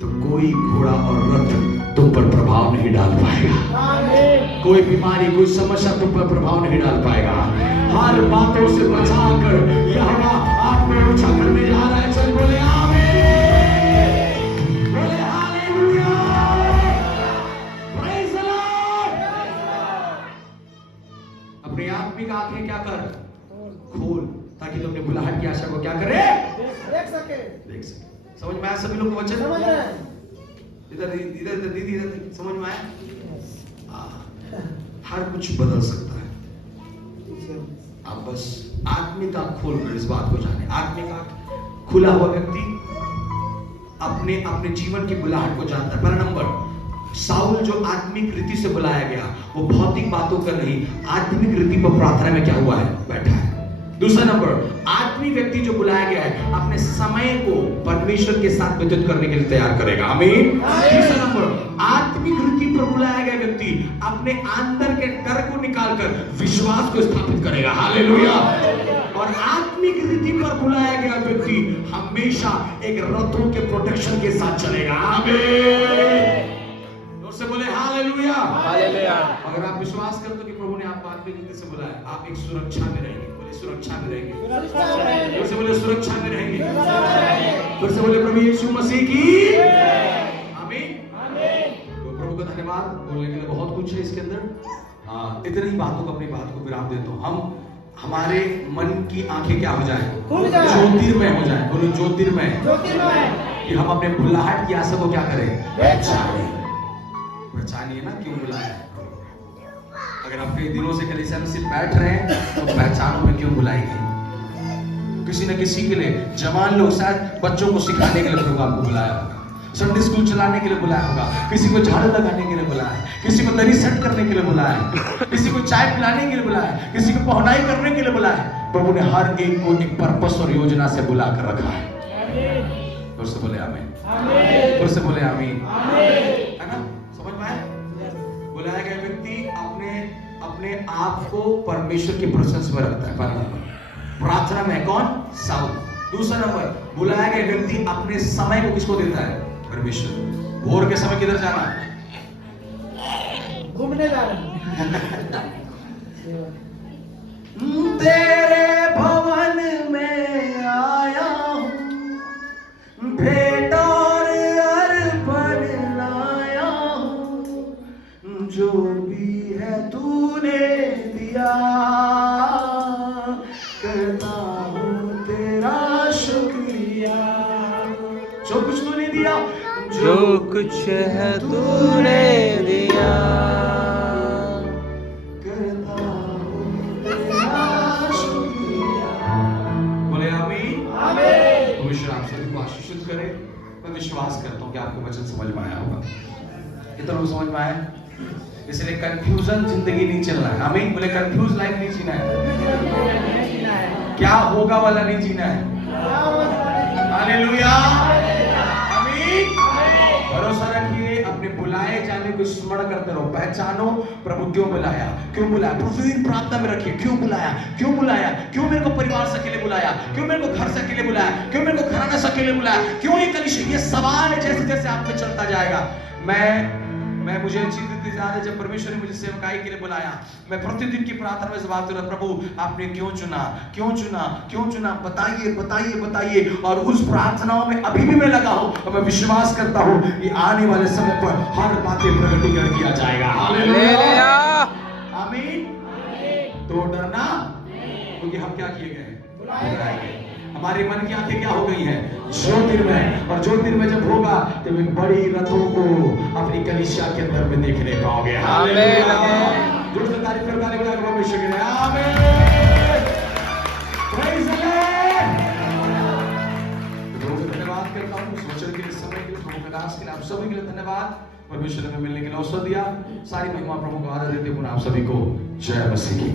तो कोई घोड़ा और रथ तुम पर प्रभाव नहीं डाल पाएगा। कोई बीमारी, कोई समस्या तुम पर प्रभाव नहीं डाल पाएगा। हर बातों से बचाकर यहोवा आपको ऊंचा करने जा रहा है। चल बोले आमीन, बोले हालेलुया, प्रेज द लॉर्ड। अपनी आत्मिक आंखें क्या कर? खोल। ताकि तुम अपनी बुलाहट की आशा को क्या करे, देख सके। देख सके। समझ में आया सभी लोग को वचन? समझ रहे हैं? इधर इधर दीदी इधर समझ में आया? हर कुछ बदल सकता है। आप बस आत्मिक आंख खोलकर इस बात को जाने। आत्मिक आंख खुला हुआ व्यक्ति अपने अपने जीवन की बुलाहट को जानता है। पहला नंबर, साउल जो आत्मिक रीति से बुलाया गया वो भौतिक बातों का नहीं, आत्मिक रीति पर प्रार्थना में क्या हुआ है, बैठा है। दूसरा नंबर, आत्मिक व्यक्ति जो बुलाया गया है अपने समय को परमेश्वर के साथ व्यतीत करने के लिए तैयार करेगा। आमीन। तीसरा नंबर, आत्मिक रीति पर बुलाया गया व्यक्ति अपने अंदर के डर को निकालकर विश्वास को स्थापित करेगा। हालेलुया। और आत्मिक रीति पर बुलाया गया व्यक्ति हमेशा एक रथों के प्रोटेक्शन के साथ चलेगा। आमीन। से बोले हालेलुया। हालेलुया। अगर आप विश्वास करते हो कि प्रभु ने आपको आत्मिक रीति से बुलाया, आप एक सुरक्षा में रहेंगे। बोले सुरक्षा में रहेंगे। फिर से बोले सुरक्षा में रहेंगे। फिर से बोले प्रभु यीशु मसीह की आमीन। तो प्रभु का धन्यवाद। बोलने के लिए बहुत कुछ है इसके अंदर। इतनी ही बातों को अपनी बात को विराम देता हूँ। हम हमारे मन की आंखें क्या हो जाए, खुल जाए, ज्योतिर्मय हो जाए। बोलो ज्योतिर्मय। ज्योतिर्मय। कि हम अपने बुलाहट की आशा को क्या करें, पहचाने। पहचानिए ना क्यों बुलाया है। अगर आप कई दिनों से कलीसिया में सिर्फ बैठ रहे हैं तो पहचानो में क्यों बुलाई गई। किसी न किसी के लिए, जवान लोग शायद बच्चों को सिखाने के लिए प्रभु आपको बुलाया होगा, संडे स्कूल चलाने के लिए बुलाया होगा, किसी को झाड़ू लगाने के लिए बुलाया है, किसी को दरी सेट करने के लिए बुलाया है, किसी को चाय पिलाने के लिए बुलाया है, किसी को पहुनाई करने के लिए बुलाया है। प्रभु ने हर एक को एक पर्पस और योजना से बुला कर रखा है। फिर से बोले आमीन। फिर से बोले आमीन। है ना, समझ में आया? बुलाया गया व्यक्ति अपने आप को परमेश्वर की प्रेजेंस में रखता है। पहला नंबर, प्रार्थना में कौन, साउल। दूसरा नंबर, बुलाया गया व्यक्ति अपने समय को किसको देता है, परमेश्वर। भोर के समय किधर जाना, घूमने जा रहे हैं। तेरे भवन में आया हूँ, भेंट और अर्पण लाया हूँ, जो भी है तूने दिया, करता हूँ तेरा शुक्रिया। जो कुछ तूने दिया, जो कुछ है तूने दिया, करता हूँ तेरा शुक्रिया। बोले आमीन। आमीन। परमेश्वर आप सभी को आशीषित करे। मैं विश्वास करता हूँ कि आपको वचन समझ में आया होगा। कितना लोग समझ में आया? इसलिए कंफ्यूजन जिंदगी नहीं चलना है। आमीन। बोले कंफ्यूज लाइफ नहीं जीना है, क्या होगा वाला नहीं जीना है। हालेलुया। आमीन। भरोसा रखिए, अपने बुलाए जाने को स्मरण करते रहो। पहचानो प्रभु क्यों बुलाया, क्यों बुलाया। प्रतिदिन प्रार्थना में रखिए, क्यों बुलाया, क्यों बुलाया, क्यों मेरे को परिवार से अकेले बुलाया, क्यों मेरे को घर से अकेले बुलाया, क्यों मेरे को घराना से अकेले बुलाया, क्यों ये कलीसिया। ये सवाल जैसे जैसे आप में चलता जाएगा, मैं मुझे चिंतित है जब परमेश्वर ने मुझे सेवकाई के लिए बुलाया। मैं प्रतिदिन की प्रार्थना में बात कर रहा, प्रभु आपने क्यों चुना, क्यों चुना, क्यों चुना, बताइए बताइए बताइए। और उस प्रार्थनाओं में अभी भी मैं लगा हूं और मैं विश्वास करता हूं कि आने वाले समय पर हर बातें प्रकटीकरण किया जाएगा। हालेलुया। आमीन। तो डरना, क्योंकि हम क्या किए गए, बुलाए गए। हमारे मन की आंखें क्या हो गई है, ज्योतिर्मय। और ज्योतिर्मय जब होगा तो एक बड़ी रथों को अपनी कलीसिया के अंदर में देखने पाओगे। हालेलुया। जोर से तारीफ करता है परमेश्वर के लिए। आमीन। Praise the Lord. तो धन्यवाद करता हूं इस वचन के लिए, समय के लिए, प्रभु के दास के लिए, आप सभी के लिए धन्यवाद। परमेश्वर ने मिलने के लिए अवसर दिया। सारी महिमा प्रभु को आदर देते हुए आप सभी को जय मसीह की।